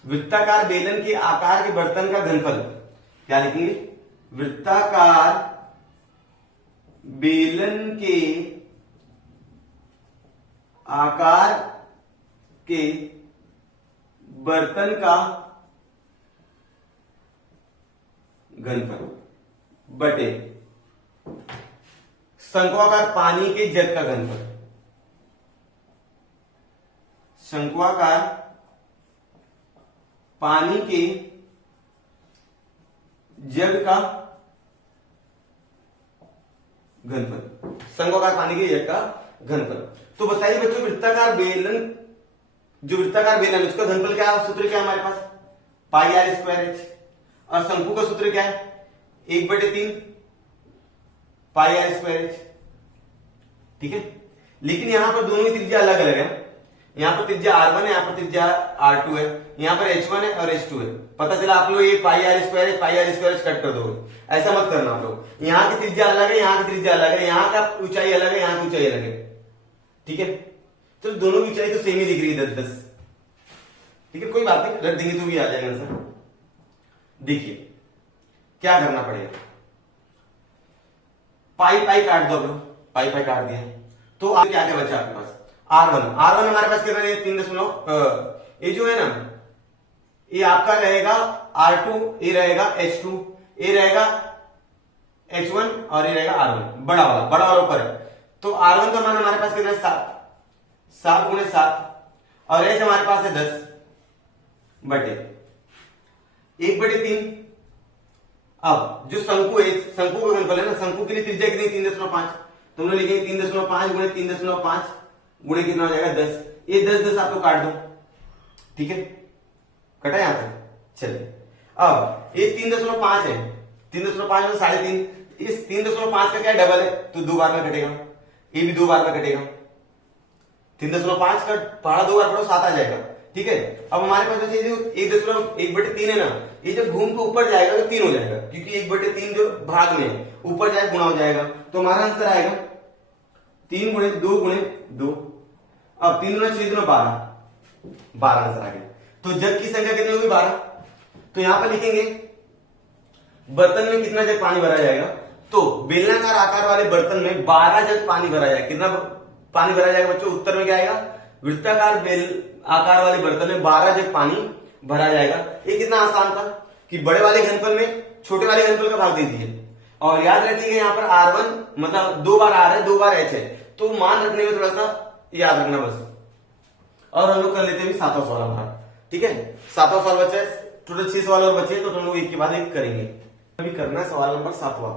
वृत्ताकार बेलन के आकार के बर्तन का घनफल, क्या लिखेंगे, वृत्ताकार बेलन के आकार के बर्तन का घनफल बटे शंक्वाकार पानी के जग का घनफल, शंक्वाकार पानी के जग का घनफल, शंक्वाकार पानी के जग का घनफल। तो बताइए बच्चों, वृत्ताकार बेलन, जो वृत्ताकार बेलन उसका घनफल क्या है, सूत्र क्या है हमारे पास, पाई आर स्क्वायर एच, और शंकु का सूत्र क्या है, 1/3 पाई आर स्क्वायर एच। ठीक है, लेकिन यहां पर दोनों की त्रिज्या अलग अलग है, यहां पर त्रिज्या r1 है, यहां पर त्रिज्या r2 है, यहां पर h1 है और h2 है। पता चला आप लोग ये पाई आर स्क्वायर कट कर दोगे, ऐसा मत करना आप लोग, यहां की त्रिज्या अलग है, यहां की त्रिज्या अलग है, यहां का ऊंचाई अलग है, यहां की ऊंचाई अलग है। ठीक है, तो दोनों की ऊंचाई तो सेम ही दिख रही है, 10-10। ठीक है, कोई बात नहीं, रख देंगे तो भी आ जाएगा आंसर। देखिए क्या करना पड़ेगा, पाई पाई काट दो, पाई पाई काट दिया, तो आगे क्या क्या बचा आपके पास, R1 हमारे पास कितना है, 3 ये जो है ना, ये आपका रहेगा R2, ये रहेगा H2, ये रहेगा H1 और ये रहेगा R1, बड़ा वाला ऊपर है। तो R1 का मान हमारे पास कितना है, 7 गुणे 7, और H हमारे पास है 10 बटे 1/3। अब जो शंकु है, शंकु का घनफल है ना, शंकु के लिए त्रिज्या कितनी, 3.5, तो हम लोग लिखेंगे 3.5 गुणे 3.5 गुणे कितना हो जाएगा, 10। ये 10 आप लोग काट दो। ठीक है, कटा यहां तक। चलिए अब ये 3.5 है, 3.5 में 3.5, इस 3.5 का क्या डबल है, तो 2 बार में कटेगा, ये भी 2 बार में कटेगा, 3.5 का पहाड़ा 2 बार पढ़ो 7 आ जाएगा। ठीक है, अब हमारे पास जैसे 1/3 है ना, ये जब घूम के ऊपर जाएगा तो 3 हो जाएगा, क्योंकि 1/3 जो भाग में है ऊपर जाए गुणा हो जाएगा, तो हमारा आंसर आएगा 3 गुणे 2 गुणे 2। अब 3 गुणे 6 गुणे 12 आंसर आ गया। तो जग की संख्या कितनी होगी, 12। तो यहां पर लिखेंगे बर्तन में कितना जग पानी भरा जाएगा, तो बेलनाकार आकार वाले बर्तन में 12 जग पानी भरा जाएगा। कितना पानी भरा जाएगा बच्चों, उत्तर में क्या आएगा, वृत्ताकार बेल आकार वाले बर्तन में 12 जग पानी भरा जाएगा। ये कितना आसान था कि बड़े वाले घनफल में छोटे वाले घनफल का भाग दे दीजिए, और याद रखिए यहाँ पर R1 मतलब 2 बार R है, 2 बार H है, तो मान रखने में थोड़ा सा याद रखना बस। और हम लोग कर लेते हैं 7वां सवाल हमारा। ठीक है, 7वां सवाल बचा है, टोटल 6 सवाल और बचे, तो हम लोग एक के बाद एक करेंगे। अभी करना है सवाल नंबर 7वां।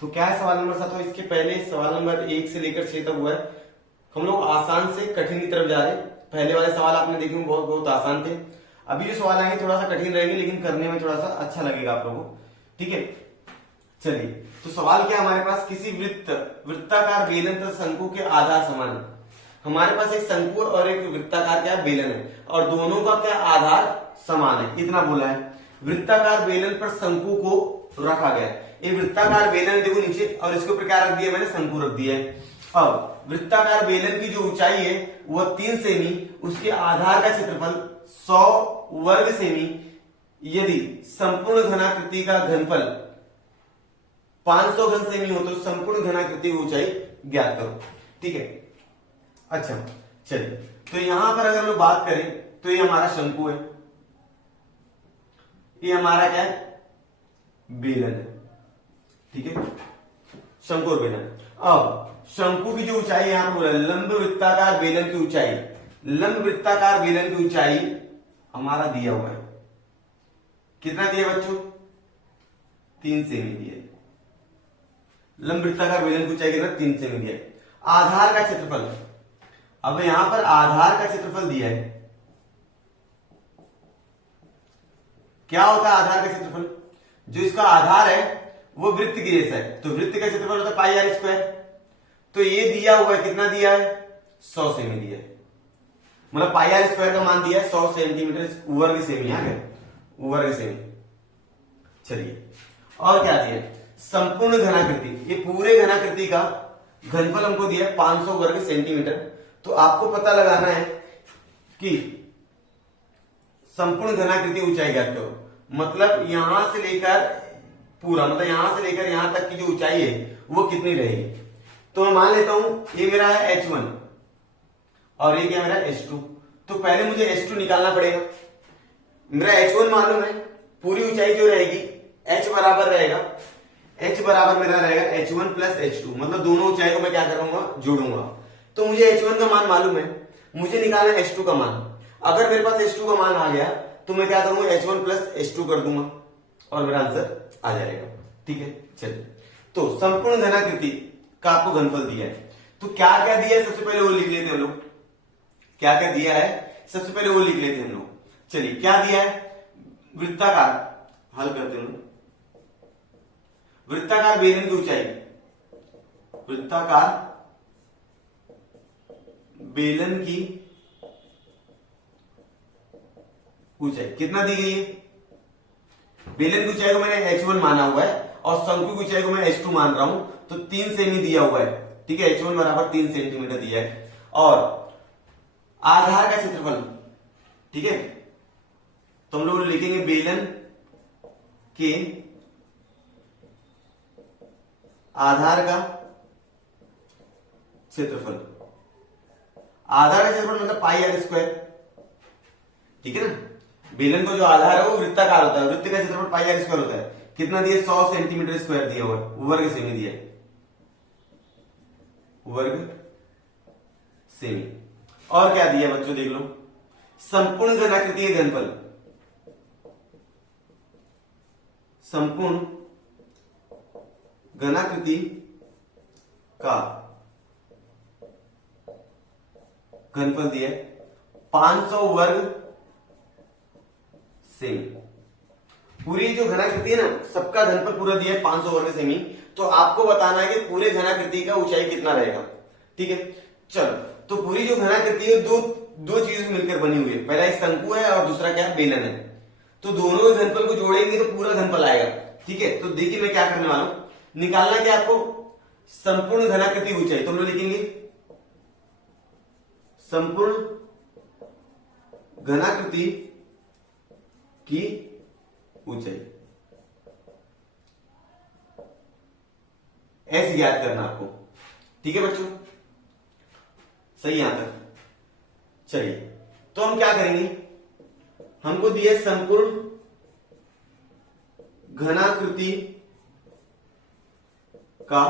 तो क्या है सवाल नंबर 7वां, इसके पहले सवाल नंबर 1 से लेकर 6 तक हुआ है। हम लोग आसान से कठिन की तरफ जा रहे हैं। पहले वाले सवाल आपने देखे बहुत बहुत आसान थे, अभी जो सवाल आएंगे थोड़ा सा कठिन रहेंगे, लेकिन करने में थोड़ा सा अच्छा लगेगा आप लोगों को। ठीक है, चलिए तो सवाल क्या हमारे पास, किसी वृत्ताकार बेलन तथा शंकु के आधार समान है। हमारे पास एक शंकु और एक वृत्ताकार क्या बेलन है, और दोनों का क्या आधार समान है, इतना बोला है। वृत्ताकार बेलन पर शंकु को रखा गया है। ये वृत्ताकार बेलन देखो नीचे, और इसके ऊपर क्या रख दिया मैंने, शंकु रख दिया है। अब वृत्ताकार बेलन की जो ऊंचाई है वह 3 सेमी, उसके आधार का क्षेत्रफल 100 वर्ग सेमी, यदि संपूर्ण घनाकृति का घनफल 500 घन सेमी हो तो संपूर्ण घनाकृति की ऊंचाई ज्ञात करो। ठीक है, अच्छा चलिए, तो यहां पर अगर हम बात करें तो ये हमारा शंकु है, ये हमारा क्या है, बेलन है। ठीक है, शंकु और बेलन। अब शंकु की जो ऊंचाई है यहां पर बोला लंब वृत्ताकार बेलन की ऊंचाई, लंब वृत्ताकार बेलन की ऊंचाई हमारा दिया हुआ है, कितना दिया बच्चों, 3 सेमी दिया। लंब वृत्ताकार बेलन की ऊंचाई कितना, 3 सेमी दिया। आधार का क्षेत्रफल, अब यहां पर आधार का क्षेत्रफल दिया है, क्या होता है आधार का क्षेत्रफल, जो इसका आधार है वो वृत्त की जैसा है, तो वृत्त का क्षेत्रफल होता है पाई आर स्क्वायर। तो ये दिया हुआ है, कितना दिया है, 100 सेमी दिया है, मतलब पाई आर स्क्वायर का मान दिया है 100 सेंटीमीटर वर्ग सेमी, आ गया वर्ग सेमी। चलिए, और क्या दिया है, संपूर्ण घनाकृति, ये पूरे घनाकृति का घनफल हमको दिया है 500 वर्ग सेंटीमीटर। तो आपको पता लगाना है कि संपूर्ण घनाकृति ऊंचाई ज्ञात करो, मतलब यहां से लेकर पूरा, मतलब यहां से लेकर यहां तक की जो ऊंचाई है वो कितनी रहेगी। तो मैं मान लेता हूं ये मेरा है h1 और ये क्या मेरा h2, तो पहले मुझे h2 निकालना पड़ेगा। मेरा h1 मालूम है, पूरी ऊंचाई जो रहेगी h बराबर रहेगा, h बराबर मेरा रहेगा h1 प्लस h2, मतलब दोनों ऊंचाई को मैं क्या करूंगा, जोड़ूंगा। तो मुझे h1 का मान मालूम है, मुझे निकालना है h2 का मान। अगर मेरे पास h2 का मान आ गया तो मैं क्या करूंगा, h1 प्लस h2 कर दूंगा और मेरा आंसर आ जाएगा। ठीक है, चलिए, तो संपूर्ण घनाकृति का आपको घनफल दिया है, तो क्या क्या दिया है सबसे पहले वो लिख लेते हैं हम लोग, क्या क्या दिया है सबसे पहले वो लिख लेते हैं हम लोग। चलिए, क्या दिया है, वृत्ताकार, हल करते हैं, वृत्ताकार बेलन की ऊंचाई, वृत्ताकार बेलन की ऊंचाई कितना दी गई है, बेलन की ऊंचाई को मैंने h1 माना हुआ है और शंकु की ऊंचाई को मैं h2 मान रहा हूं, तो 3 सेमी दिया हुआ है। ठीक है, h1 बराबर 3 सेंटीमीटर दिया है, और आधार का क्षेत्रफल, ठीक है, तो हम लोग लिखेंगे बेलन के आधार का क्षेत्रफल, आधार का क्षेत्रफल मतलब पाई आर स्क्वायर। ठीक है ना, बेलन को जो आधार है वो वृत्ताकार होता है, वृत्त का क्षेत्रफल पाई आर स्क्वायर होता है, कितना दिया, 100 सेंटीमीटर स्क्वायर दिया हुआ है, वर्ग सेमी दिया है, वर्ग सेमी। और क्या दिया बच्चों, देख लो, संपूर्ण घनाकृति का घनफल, संपूर्ण घनाकृति का घनफल दिया है 500 वर्ग सेमी। पूरी जो घनाकृति है ना, सबका घनफल पूरा दिया है 500 वर्ग सेमी, तो आपको बताना है कि पूरे घनाकृति का ऊंचाई कितना रहेगा। ठीक है, चलो, तो पूरी जो घनाकृति है दो चीज मिलकर बनी हुई है, पहला एक शंकु है और दूसरा क्या है, बेलन है, तो दोनों के घनफल को जोड़ेंगे तो पूरा घनफल आएगा। ठीक है, तो देखिए मैं क्या करने वाला हूं, निकालना क्या आपको, संपूर्ण घनाकृति ऊंचाई, तो हम लोग लिखेंगे संपूर्ण घनाकृति की ऊंचाई, ऐसे याद करना आपको। ठीक है बच्चों, सही यहां तक। चलिए, तो हम क्या करेंगे, हमको दिया संपूर्ण घनाकृति का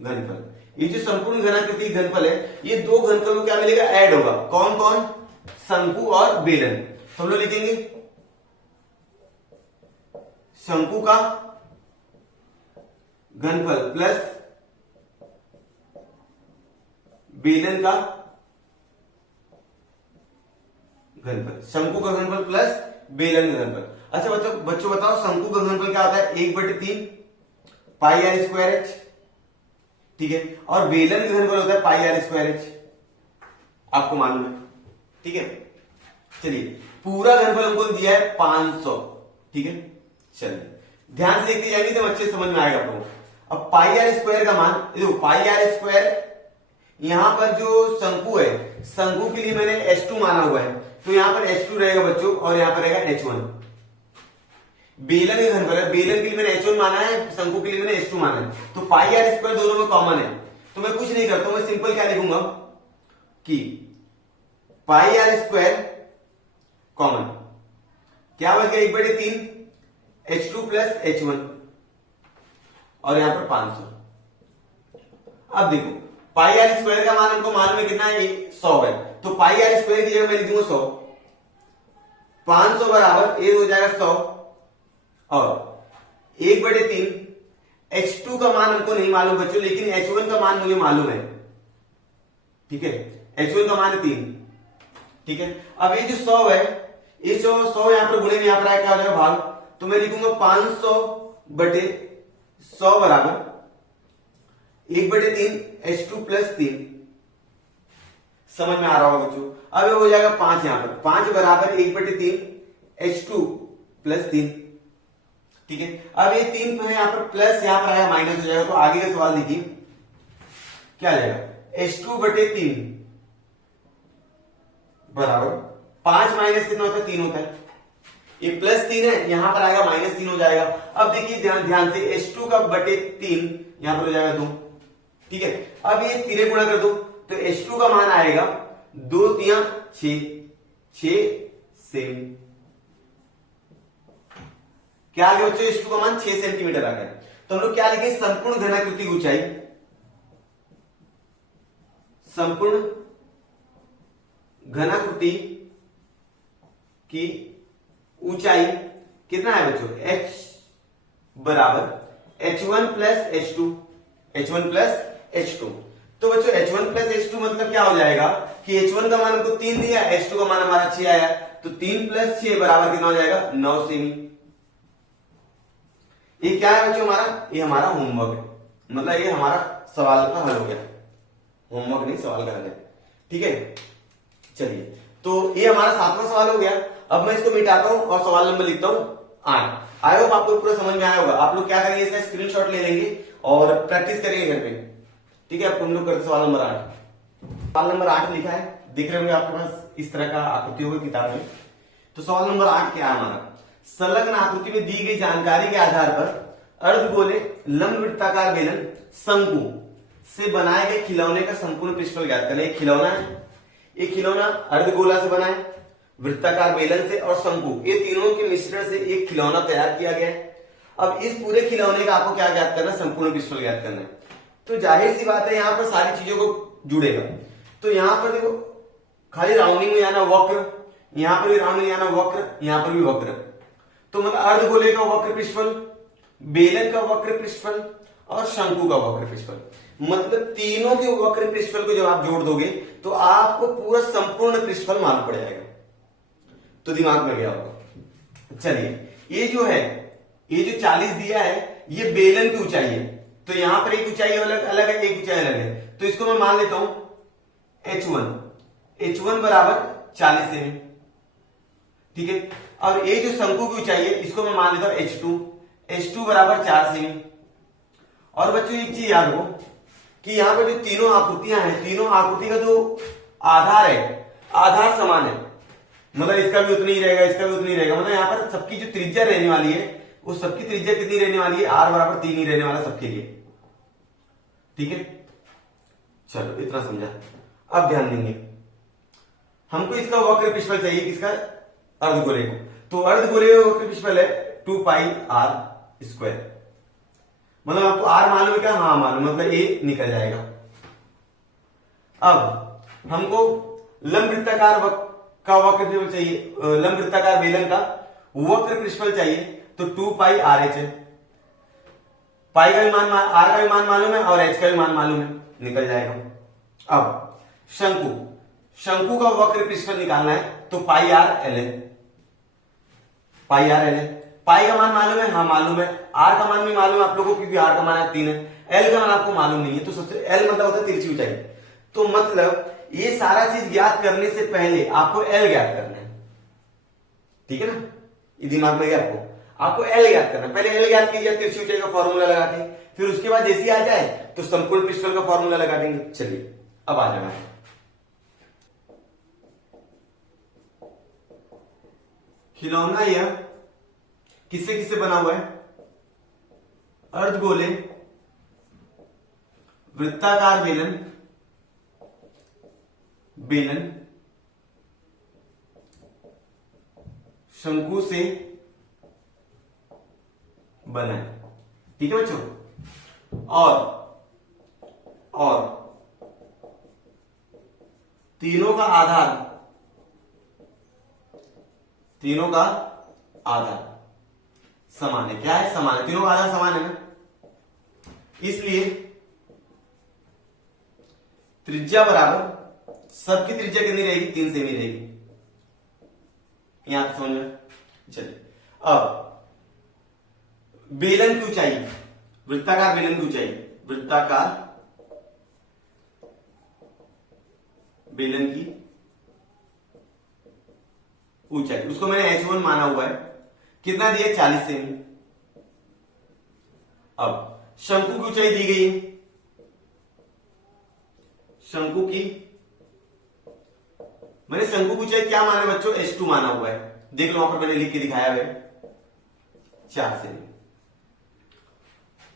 घनफल, ये जो संपूर्ण घनाकृति घनफल है, ये दो घनफल को क्या मिलेगा, ऐड होगा, कौन कौन, शंकु और बेलन। तो हम लोग लिखेंगे शंकु का घनफल प्लस बेलन का घनफल, शंकु का घनफल प्लस बेलन का घनफल। अच्छा बच्चों बताओ, शंकु का घनफल क्या होता है, 1/3 पाई आर स्क्वायर एच। ठीक है, और बेलन का घनफल होता है पाई आर स्क्वायर एच, आपको मालूम है। ठीक है, चलिए, पूरा घनफल हमको दिया है 500। ठीक है, चलिए ध्यान से देखते जाएंगे तो अच्छे से समझ में आएगा आपको। अब पाई आर स्क्वायर का मान देखो, पाई आर स्क्वायर यहां पर जो शंकु है, शंकु के लिए मैंने H2 माना हुआ है, तो यहां पर H2 रहेगा बच्चों और यहां पर रहेगा H1। बेलन के घनफल है, बेलन के लिए मैंने H1 माना है, शंकु के लिए मैंने H2 माना है, तो पाई आर स्क्वायर दोनों में कॉमन है, तो मैं कुछ नहीं करता हूं, मैं सिंपल क्या लिखूंगा कि पाई आर स्क्वायर कॉमन क्या बच गया, 1/3 H2 प्लस H1 और यहां पर 500। अब देखो पाई आर स्क्वायर का मान हमको मालूम है कितना है, 100 है, तो पाई आर स्क्वायर की जगह मैं लिख दूंगा 100, 500 बराबर ये हो जाएगा 100 और 1/3 H2 का मान हमको नहीं मालूम बच्चों, लेकिन H1 का मान मुझे मालूम है, ठीक है, H1 का मान है 3, ठीक है। अब ये जो 100 है, ये 100 यहां पर गुणे में यहां पर आया क्या हो जाएगा भाग, तो मैं लिखूंगा 500/100 बराबर 1/3 H2 प्लस 3। समझ में आ रहा होगा बच्चों। अब ये हो जाएगा 5, यहां पर 5 बराबर 1/3 H2 प्लस 3, ठीक है। अब ये 3 तो है यहां पर प्लस, यहां पर आएगा माइनस हो जाएगा, तो आगे का सवाल देखिए क्या आ जाएगा, H2/3 बराबर 5 माइनस कितना होता है, 3 होता है, ये प्लस 3 है, यहां पर आएगा माइनस 3 हो जाएगा। अब देखिए ध्यान से H2 का बटे 3 यहां पर हो जाएगा 2, ठीक है। अब ये 3 गुणा कर दो तो H2 का मान आएगा 2 3 6 सेम, क्या आ गया बच्चों, H2 का मान 6 सेंटीमीटर आ गया। तो हम लोग क्या लिखेंगे, संपूर्ण घनाकृति की ऊंचाई, संपूर्ण घनाकृति की ऊंचाई कितना है बच्चों, H बराबर H1 plus H2, H1 plus H2। तो बच्चों H1 प्लस H2 मतलब क्या हो जाएगा कि H1 का मान हमको 3 दिया, H2 का मान हमारा 6 आया, तो 3 प्लस 6 बराबर कितना हो जाएगा, 9 सेमी। ये क्या है बच्चों हमारा, ये हमारा होमवर्क है, मतलब ये हमारा सवाल का हल हो गया, होमवर्क नहीं सवाल का हल है, ठीक है। चलिए तो ये हमारा 7वां सवाल हो गया। अब मैं इसको मिटाता हूं और सवाल नंबर लिखता हूं 8। आई होप आपको पूरा समझ में आया होगा। आप लोग क्या करेंगे, इसका स्क्रीनशॉट ले लेंगे और प्रैक्टिस करेंगे घर पे, ठीक है। अब हम लोग करते सवाल नंबर 8। सवाल नंबर 8 लिखा है, दिख रहे होंगे आपके पास इस तरह का आकृति होगा किताब में। तो सवाल नंबर 8 क्या है हमारा, संलग्न आकृति में दी गई जानकारी के आधार पर अर्धगोले लंब वृत्ताकार बेलन शंकु से बनाए गए खिलौने का संपूर्ण पृष्ठफल ज्ञात करना। एक खिलौना है, एक खिलौना अर्धगोला से बना है, वृत्ताकार बेलन से और शंकु, ये तीनों के मिश्रण से एक खिलौना तैयार किया गया है। अब इस पूरे खिलौने का आपको क्या ज्ञात करना है, संपूर्ण पृष्ठफल ज्ञात करना है। तो जाहिर सी बात है यहां पर सारी चीजों को जुड़ेगा। तो यहां पर देखो खाली राउंडिंग में आना वक्र, यहां पर भी राउंडिंग आना वक्र, यहां पर भी वक्र, तो मतलब अर्धगोले का वक्र पृष्ठफल, बेलन का वक्र पृष्ठफल और शंकु का वक्र पृष्ठफल, मतलब तीनों के वक्र पृष्ठफल को जब आप जोड़ दोगे तो आपको पूरा संपूर्ण पृष्ठफल मालूम पड़ जाएगा। तो दिमाग में गया होगा। चलिए ये जो है, ये जो 40 दिया है ये बेलन की ऊंचाई है, तो यहां पर एक ऊंचाई अलग अलग है, एक ऊंचाई अलग है, तो इसको मैं मान लेता हूं H1 बराबर 40 सेमी, ठीक है। और ये जो शंकु की ऊंचाई है इसको मैं मान लेता हूं H2 बराबर 4 सेमी। और बच्चों एक चीज याद रखो कि यहां पर जो तीनों आकृतियां हैं, तीनों आकृति का जो आधार है, आधार समान है, मतलब इसका भी उतना ही रहेगा, इसका भी उतना ही रहेगा, मतलब यहां पर सबकी जो त्रिज्या रहने वाली है वो सबकी त्रिज्या कितनी रहने वाली है, R बराबर 3 ही रहने वाला सबके लिए, ठीक है। चलो इतना समझा। अब ध्यान देंगे, हमको इसका वक्र पृष्ठफल चाहिए, किसका, अर्धगोले को। तो अर्धगोले का वक्र पृष्ठफल है 2 पाई r स्क्वायर, मतलब आपको r मालूम है क्या, हाँ मालूम, मतलब ये निकल जाएगा। अब हमको लंब वृत्ताकार का वक्र पृष्ठफल चाहिए, लंब वृत्ताकार बेलन का वक्र पृष्ठफल चाहिए, तो 2 पाई आर एच है। पाई का भी मान, आर का भी मान मालूम है और एच का भी मान मालूम है, निकल जाएगा। अब शंकु का वक्र पृष्ठफल निकालना है, तो पाई आर एल है, पाई आर एल है। पाई का मान मालूम है, हाँ मालूम है। आर का मान भी मालूम है आप लोगों को, क्योंकि आर का मान है 3 है। एल का मान आपको मालूम नहीं है, तो सबसे एल मतलब होता है तिरछी ऊंचाई। तो मतलब ये सारा चीज ज्ञात करने से पहले आपको एल ज्ञात करना है, ठीक है ना, ये दिमाग में गया आपको। आपको एल ज्ञात करना, पहले एल ज्ञात कीजिए तिरछी ऊंचाई का फॉर्मूला लगा के, फिर उसके बाद जैसे ही आ जाए तो संपूर्ण पृष्ठफल का फॉर्मूला लगा देंगे। चलिए अब आ जाना है। खिलौना यह किससे किससे बना हुआ है? अर्धगोले, वृत्ताकार बेलन, बेलन, शंकु से बना है। ठीक है बच्चों। और तीनों का आधार, तीनों का आधार समान है। क्या है? समान है। तीनों का आधार समान है ना, इसलिए त्रिज्या बराबर, सबकी त्रिज्या कितनी रहेगी? 3 सेमी रहेगी। यहां तक समझ में? चलिए अब बेलन की ऊंचाई, वृत्ताकार बेलन की ऊंचाई, वृत्ताकार बेलन की ऊंचाई, उसको मैंने h1 माना हुआ है। कितना दिया? 40 सेमी। अब शंकु की ऊंचाई दी गई है, शंकु की, मैंने शंकु की ऊंचाई क्या माना बच्चों? h2 माना हुआ है। देख लो वहां पर मैंने लिख के दिखाया है 4 सेमी।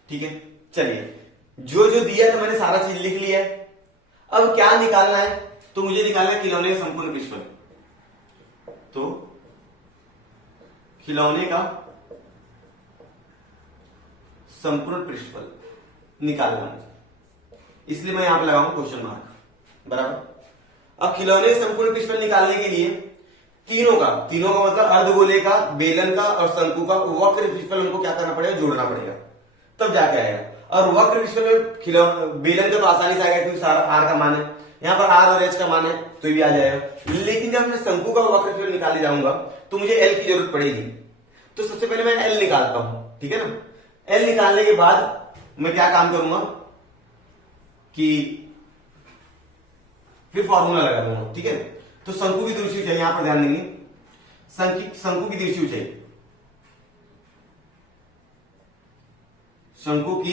ठीक है। चलिए जो जो दिया था मैंने सारा चीज लिख लिया है। अब क्या निकालना है? तो मुझे निकालना है खिलौने का संपूर्ण पृष्ठफल। तो खिलौने का संपूर्ण पृष्ठफल निकालना है, इसलिए मैं यहां पर लगाऊंगा क्वेश्चन मार्क। बराबर। अब खिलौने के संपूर्ण पृष्ठफल निकालने के लिए तीनों का मतलब अर्धगोले का, बेलन का और शंकु का वक्र पृष्ठफल हमको क्या करना पड़ेगा? जोड़ना पड़ेगा, तब जाके आएगा। और वक्र पृष्ठफल में बेलन का तो आसानी से आएगा क्योंकि सारा आर का मान है, यहाँ पर आर और एच का मान है तो ये भी आ जाएगा। लेकिन जब मैं शंकु का वक्र पृष्ठफल निकालने जाऊंगा तो मुझे एल की जरूरत पड़ेगी। तो सबसे पहले मैं एल निकालता हूं। ठीक है ना। एल निकालने के बाद मैं क्या काम करूंगा कि फिर फॉर्मूला लगा दूंगा। ठीक है। तो शंकु की तिरछी ऊंचाई, यहां पर ध्यान देंगे, शंकु की तिरछी ऊंचाई, शंकु की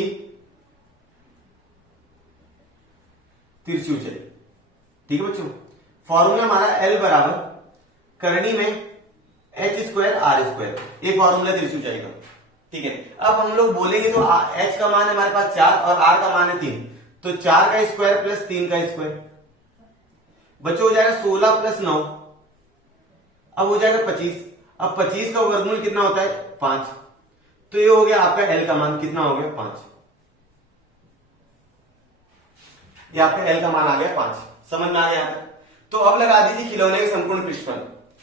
तिरछी ऊंचाई। ठीक है बच्चों। फॉर्मूला हमारा एल बराबर करनी में h² r², ये फॉर्मूला तिरछी ऊंचाई का। ठीक है। अब हम लोग बोलेंगे तो h का मान है हमारे पास 4 और r का मान है 3, तो 4 का स्क्वायर प्लस 3 का स्क्वायर बच्चों हो जाएगा 16 प्लस 9, अब हो जाएगा 25। अब 25 का वर्गमूल कितना होता है? 5। तो ये हो गया आपका एल का मान, कितना हो गया? 5। ये आपका एल का मान आ गया 5। समझ में आ गया यहाँ तक? तो अब लगा दीजिए खिलौने का संपूर्ण पृष्ठफल।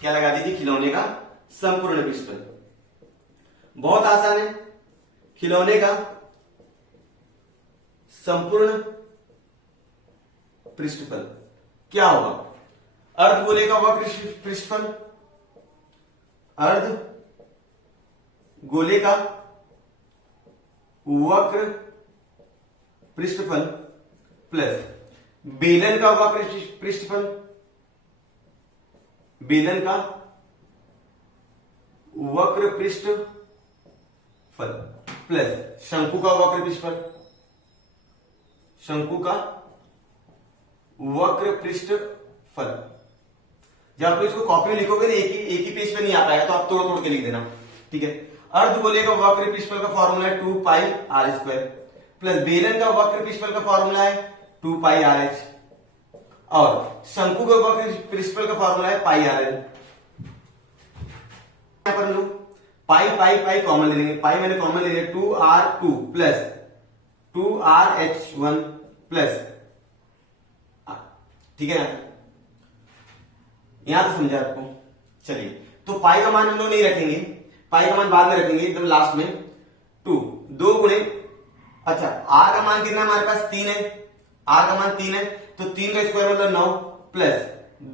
क्या लगा दीजिए? खिलौने का संपूर्ण पृष्ठफल। बहुत आसान है। खिलौने का संपूर्ण पृष्ठफल क्या होगा? अर्धगोले का वक्र पृष्ठफल, अर्ध गोले का वक्र पृष्ठफल प्लस बेलन का वक्र पृष्ठफल, बेलन का वक्र पृष्ठफल प्लस शंकु का वक्र पृष्ठफल, शंकु का वक्र पृष्ठफल। जब आप इसको कॉपी में लिखोगे ना एक ही पेज पे नहीं आ पाएगा, तो आप तोड़ तोड़ के लिख देना। ठीक है। अर्धगोले का वक्र पृष्ठफल का फॉर्मूला है 2 पाई r² प्लस बेलन का वक्र पृष्ठफल का फॉर्मूला है 2 पाई RH और शंकु का वक्र पृष्ठफल का फॉर्मूला है पाई RL। यहां पर हम लोग पाई पाई पाई कॉमन ले लेंगे। पाई मैंने कॉमन ले लिया, 2r2 प्लस 2rH1 प्लस, ठीक है ना? यहां तो समझा आपको। चलिए तो पाई का मान हम लोग नहीं रखेंगे, पाई का मान बाद में रखेंगे एकदम लास्ट में। 2 गुणे, अच्छा आर का मान कितना हमारे पास? 3 है। आर का मान 3 है तो 3 का स्क्वायर मतलब 9 प्लस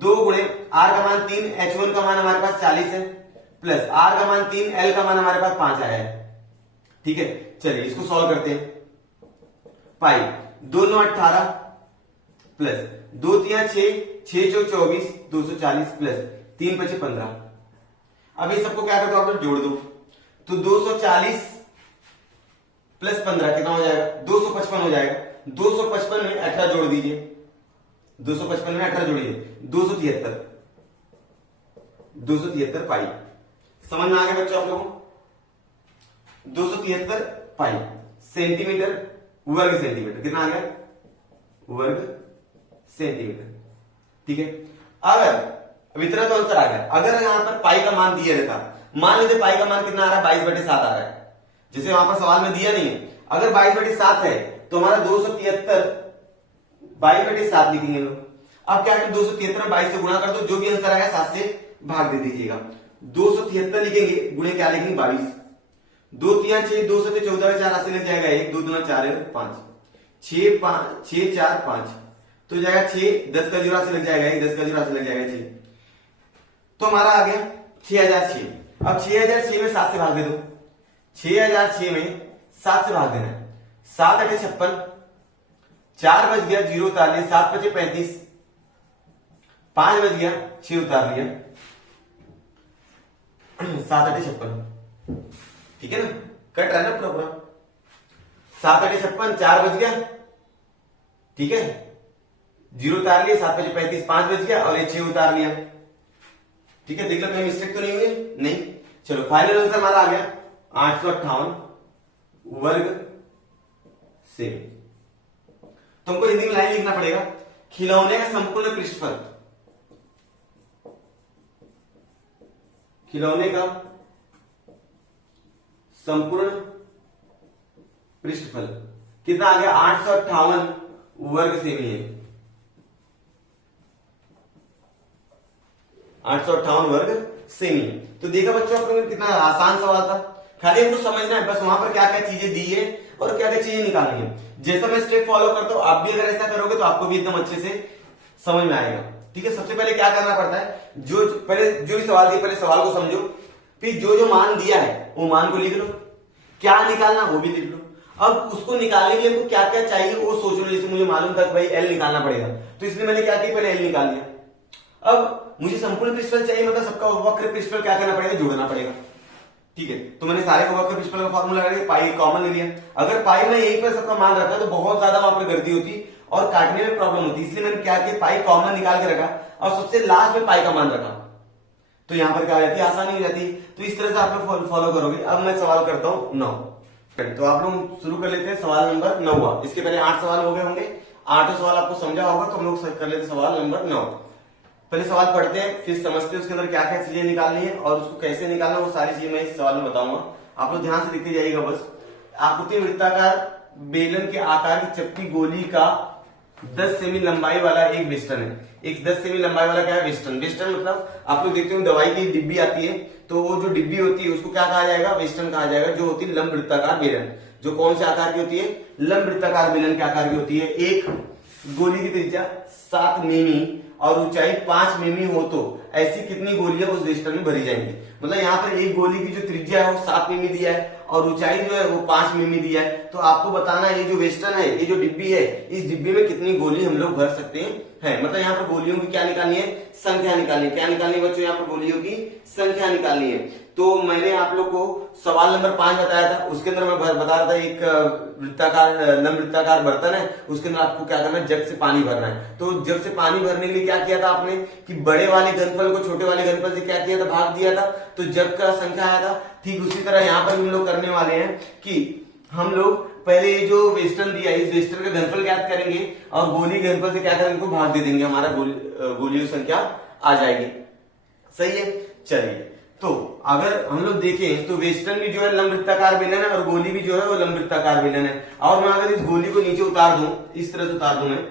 2 गुणे आर का मान 3, H1 का मान हमारे पास 40 है प्लस आर का मान 3, L का मान हमारे पास 5 आया है। ठीक है। चलिए इसको सॉल्व करते हैं। पाई 2 9 18 प्लस 2 3 6, 6 4 24, 240 प्लस 3 5 15। अब ये सबको क्या करते हो आप लोग? जोड़ दो। तो 240 प्लस 15 कितना हो जाएगा? 255 हो जाएगा। 255 में 18 जोड़ दीजिए, 255 में 18 जोड़िए, 273, 273 पाई। समझ में आ गया बच्चों आप लोगों? 273 पाई सेंटीमीटर वर्ग सेंटीमीटर, कितना आ गया? वर्ग सेंटीमीटर। ठीक है, अगर वितरण तो आंसर आ गया। अगर यहां पर पाई का मान दिया रहता, मान लीजिए पाई का मान कितना आ रहा है? 22/7 आ रहा है, जिसे वहां पर सवाल में दिया नहीं है। अगर 22/7 है तो हमारा 273 22/7 लिखेंगे लोग। अब क्या करें? 273 में 22 से गुणा कर दो, जो भी आंसर आएगा 7 से भाग दे दीजिएगा। 273 लिखेंगे, गुणे क्या लिखेंगे? 22। 2 3 6, 2 से 14 4 80 लग जाएगा। 1 2 2 4 5 6 5 6 4 5 तो जाएगा 6, 10 का 0 लग जाएगा। 1 10 का 0 लग जाएगा 6, तो हमारा आ गया 6006। अब 6006 में 7 से भाग दे दो। 6006 में 7 से भाग देना है। 7 8 56, 4 बच गया, 0 उतार लिया, 7 5 35, 5 बच गया, 6 उतार लिया, 7 8 56। ठीक है ना, कट रहा है ना पूरा। 7 8 56, 4 बच गया, ठीक है, 0 उतार लिया, 7 5 35, 5 बच गया और ये 6 उतार लिया। ठीक है, देख लो कहीं मिस्टेक तो नहीं हुई? नहीं। चलो फाइनल आंसर हमारा आ गया 858 वर्ग से। तुमको हिंदी में लाइन लिखना पड़ेगा, खिलौने का संपूर्ण पृष्ठफल, खिलौने का संपूर्ण पृष्ठफल कितना आ गया? 858 वर्ग सेमी है। 858 वर्ग सेमी। तो देखा बच्चों आप लोगों, कितना आसान सवाल था। खाली हमको समझना है बस वहां पर क्या क्या चीजें दी है और क्या क्या चीजें निकालनी है। जैसा मैं स्टेप फॉलो करता हूं, आप भी अगर ऐसा करोगे तो आपको भी एकदम अच्छे से समझ में आएगा। ठीक है, सबसे पहले क्या करना पड़ता है, पहले जो भी सवाल दिए पहले सवाल को समझो, फिर जो जो मान दिया है वो मान को लिख लो, क्या निकालना वो भी लिख लो। अब उसको निकालने के लिए हमको क्या क्या चाहिए वो सोच लो। जैसे मुझे मालूम था कि भाई एल निकालना पड़ेगा, तो इसलिए मैंने क्या किया, पहले एल निकाल लिया। अब मुझे संपूर्ण पृष्ठफल चाहिए, मतलब सबका वक्र पृष्ठफल क्या करना पड़ेगा? जोड़ना पड़ेगा। ठीक है, तो मैंने सारे को वक्र पृष्ठफल का फॉर्मूला लगा दिया, पाई कॉमन ले लिया। अगर पाई में यहीं पर सबका मान रखा तो बहुत ज्यादा वहां पर गर्दी होती और काटने में प्रॉब्लम होती, इसलिए मैंने क्या किया, पाई कॉमन निकाल के रखा और सबसे लास्ट में पाई का मान रखा। तो यहां पर क्या हो जाती है, आसानी हो जाती है। तो इस तरह से आप लोग फॉलो करोगे। अब मैं सवाल करता हूं 9। तो आप लोग शुरू कर लेते हैं सवाल नंबर 9। इसके पहले 8 सवाल हो गए होंगे, 8 सवाल आपको समझा होगा, तो हम लोग कर लेते सवाल नंबर 9। पहले सवाल पढ़ते हैं, फिर समझते हैं उसके अंदर क्या क्या चीजें निकालनी है और उसको कैसे निकालना, वो सारी चीजें मैं इस सवाल में बताऊंगा। आप लोग ध्यान से लिखते जाइएगा बस। आकृति वृत्ताकार बेलन के आकार की चपटी गोली का 10 सेमी लंबाई वाला एक वेस्टर्न है। एक 10 सेमी लंबाई वाला क्या है? वेस्टर्न। वेस्टर्न मतलब आप लोग देखते हो दवाई की डिब्बी आती है, तो वो जो डिब्बी होती है उसको क्या कहा जाएगा? वेस्टर्न कहा जाएगा। जो होती है लंब वृत्ताकार बेलन, जो कौन से आकार की होती है? लंब वृत्ताकार बेलन के आकार की होती है। एक गोली की त्रिज्या 7 मिमी और ऊंचाई 5 मिमी हो तो ऐसी कितनी गोलियां उस वेस्टर्न में भरी जाएंगी? मतलब यहाँ पर एक गोली की जो त्रिज्या है वो 7 मिमी दिया है और ऊंचाई जो है वो 5 मिमी दिया है। तो आपको बताना है ये जो वेस्टर्न है, ये जो डिब्बी है, इस डिब्बी में कितनी गोली हम लोग भर सकते हैं। मतलब यहाँ पर गोलियों की क्या निकालनी है? संख्या निकालनी है। क्या निकालनी है बच्चों? यहाँ पर गोलियों की संख्या निकालनी है। तो मैंने आप लोग को सवाल नंबर 5 बताया था, उसके अंदर मैं बता रहा था एक वृत्ताकार लंब वृत्ताकार बर्तन है, उसके अंदर आपको क्या करना है? जग से पानी भरना है। तो जग से पानी भरने के लिए क्या किया था आपने कि बड़े वाले घनफल को छोटे वाले घनफल से क्या किया था? भाग दिया था, तो जग का संख्या आया था। ठीक उसी तरह यहाँ पर हम लोग करने वाले हैं कि हम लोग पहले ये जो वेस्टर्न दिया है, इस वेस्टर्न का घनफल ज्ञात करेंगे और गोली घनफल से क्या करेंगे? इनको भाग दे देंगे, हमारा गोलियों संख्या आ जाएगी। सही है, चलिए। तो अगर हम लोग देखें तो वेस्टर्न भी जो है लंब वृत्ताकार बेलन है और गोली भी जो है वो लंब वृत्ताकार बेलन है। और मैं अगर इस गोली को नीचे उतार दूं, इस तरह से उतार दूं मैं,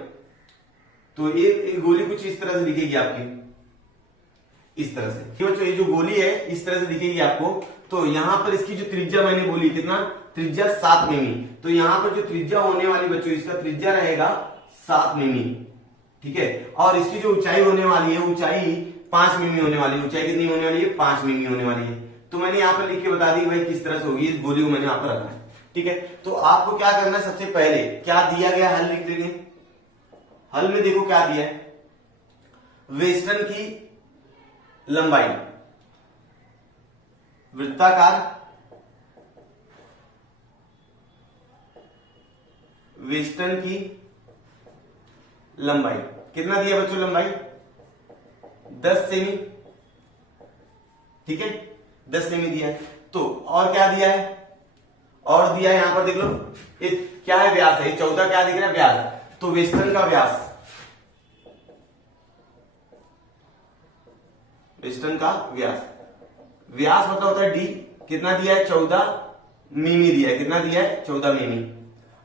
तो ये गोली कुछ इस तरह से दिखेगी आपकी, इस तरह से। बच्चों ये जो गोली है इस तरह से दिखेगी आपको। तो यहां पर इसकी जो त्रिज्या मैंने बोली कितना? त्रिज्या 7 मिमी। तो यहां पर जो त्रिज्या होने वाली बच्चों, इसका त्रिज्या रहेगा 7 मिमी। ठीक है, और इसकी जो ऊंचाई होने वाली है, ऊंचाई 5 मिमी होने वाली है। ऊंचाई कितनी होने वाली है? 5 मिमी होने वाली है। तो मैंने यहाँ पर लिख के बता दी भाई किस तरह से होगी। इस गोली को मैंने यहाँ पर रखा है। ठीक है, तो आपको क्या करना है? सबसे पहले क्या दिया गया, हल लिख देंगे। हल में देखो क्या दिया है, वेस्टर्न की लंबाई, वृत्ताकार वेस्टर्न की लंबाई कितना दिया बच्चों, लंबाई 10 सेमी, ठीक है 10 सेमी दिया है। तो और क्या दिया है, और दिया है यहां पर देख लो, ये क्या है, व्यास है, 14 क्या दिख रहा है, व्यास। तो वेस्टर्न का व्यास, वेस्टर्न का व्यास, व्यास मतलब होता है डी, कितना दिया है 14 मिमी दिया है, कितना दिया है 14 मिमी।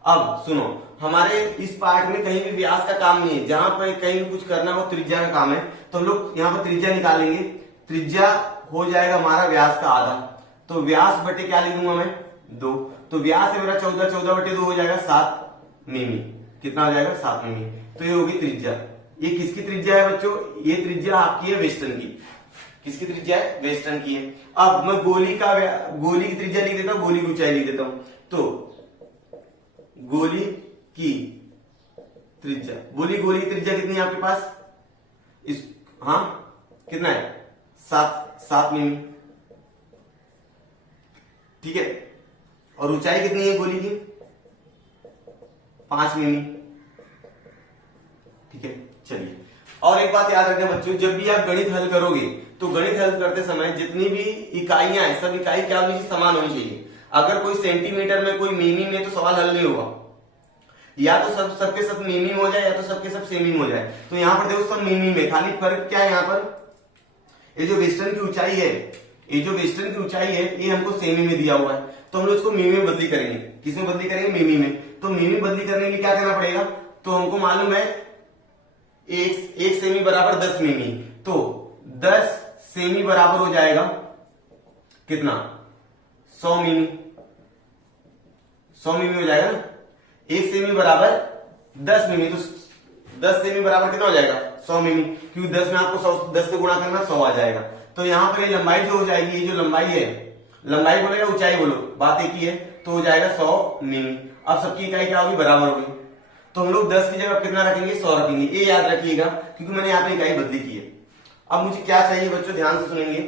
अब सुनो, हमारे इस पार्ट में कहीं भी व्यास का काम नहीं है, जहां पर कहीं भी कुछ करना वो त्रिज्या का काम है। तो हम लोग यहाँ पर त्रिज्या निकालेंगे, त्रिज्या हो जाएगा हमारा व्यास का आधा, तो व्यास बटे क्या लिख दूंगा मैं 2, तो व्यास है मेरा 14, 14 बटे 2 हो जाएगा 7 मिमी, कितना हो जाएगा 7 मिमी। तो ये होगी त्रिज्या। ये किसकी त्रिज्या है बच्चों, ये त्रिज्या आपकी है वेस्टर्न की, किसकी त्रिज्या है, वेस्टर्न की है। अब मैं गोली की त्रिज्या लिख देता हूं, गोली की ऊंचाई लिख देता हूं। तो गोली की त्रिज्या, गोली की त्रिज्या कितनी है आपके पास, इस हाँ कितना है 7 मिमी, ठीक है। और ऊंचाई कितनी है गोली की 5 मिमी, ठीक है। चलिए, और एक बात याद रखना बच्चों, जब भी आप गणित हल करोगे तो गणित हल करते समय जितनी भी इकाइयां हैं, सब इकाई क्या होनी चाहिए, समान होनी चाहिए। अगर कोई सेंटीमीटर में, कोई मिमी में, तो सवाल हल नहीं होगा। या तो सबके सब मिमी में हो जाए, या तो सबके सब सेमी में हो जाए। तो यहां पर देखो सब मिमी में, खाली फर्क क्या है, यहां पर ये जो वेस्टर्न की ऊंचाई है, ये जो वेस्टर्न की ऊंचाई है, ये हमको सेमी में दिया हुआ है, तो हम लोग इसको मिमी में बदली करेंगे। किसमें बदली करेंगे, मिमी में। तो मिमी बदली करने के लिए क्या करना पड़ेगा, तो हमको मालूम है एक सेमी बराबर 10 मिमी, तो 10 सेमी बराबर हो जाएगा कितना, 100 मिमी, 100 मिमी हो जाएगा ना। एक सेमी बराबर 10 मिमी, तो 10 सेमी बराबर कितना हो जाएगा 100 मिमी, क्योंकि 10 में आपको 10 से गुणा करना 100 आ जाएगा। तो यहां पर ये लंबाई जो हो जाएगी, ये जो लंबाई है, लंबाई बोलो या ऊंचाई बोलो, बात एक ही है, तो हो जाएगा 100 मिमी। अब सबकी इकाई क्या होगी, बराबर होगी, तो हम लोग 10 की जगह कितना रखेंगे, 100 रखेंगे। ये याद रखिएगा, क्योंकि मैंने यहाँ पे इकाई बदली की है। अब मुझे क्या चाहिए बच्चों, ध्यान से सुनेंगे,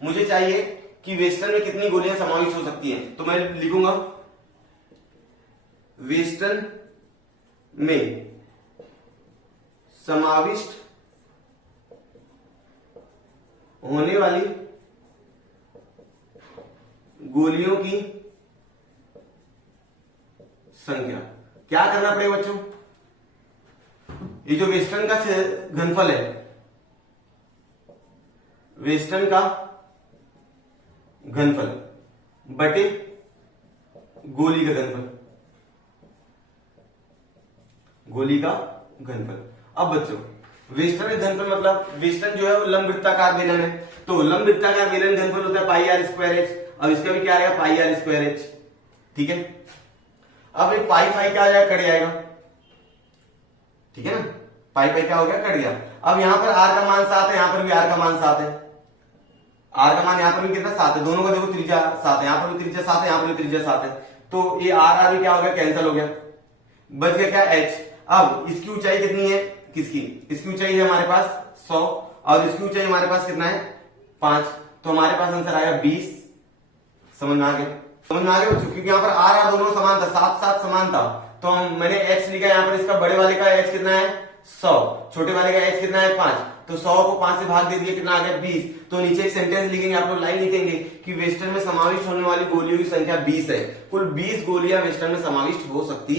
मुझे चाहिए कि वेस्टर्न में कितनी गोलियां समाविष्ट हो सकती हैं। तो मैं लिखूंगा वेस्टर्न में समाविष्ट होने वाली गोलियों की संख्या। क्या करना पड़ेगा बच्चों, ये जो वेस्टर्न का घनफल है, वेस्टर्न का घनफल बटे गोली का घनफल, गोली का घनफल। अब बच्चों वेस्टर्न घनफल मतलब वेस्टर्न जो है वो लंब वृत्ताकार बेलन है, तो लंब वृत्ताकार बेलन घनफल होता है पाई आर स्क्वायर एच। अब इसका भी क्या आएगा, पाई आर स्क्वायर एच, ठीक है। अब एक पाई फाई क्या आ जाएगा, कट जाएगा, ठीक है ना, पाई पाई क्या हो गया, कट गया। अब यहां पर आर का मान 7 है, यहां पर भी आर का मान 7 है, आर का मान यहां पर भी कितना 7 है, दोनों का देखो त्रिज्या 7 है, यहां पर भी त्रिज्या 7 है, यहां पर भी त्रिज्या 7 है, तो ये आर आर भी क्या हो गया, कैंसिल हो गया, बच गया क्या एच। अब इसकी ऊंचाई कितनी है, किसकी, इसकी ऊंचाई है हमारे पास 100, और इसकी ऊंचाई हमारे पास कितना है 5, तो हमारे पास आंसर आएगा 20। समझ में आ गया, समझ में आ गया बच्चों, क्योंकि यहाँ पर आर आर दोनों समान था, 7 7 समान था, तो मैंने एच लिखा, यहाँ पर इसका बड़े वाले का एच कितना है 100, छोटे वाले का एच कितना है 5, तो 100 को 5 से भाग दे दिया, कितना आ गया 20। तो नीचे एक सेंटेंस लिखेंगे, आप लोग लाइन लिखेंगे कि वेस्टर्न में समाविष्ट होने वाली गोलियों की संख्या 20 है, कुल 20 गोलियां वेस्टर्न में समाविष्ट हो सकती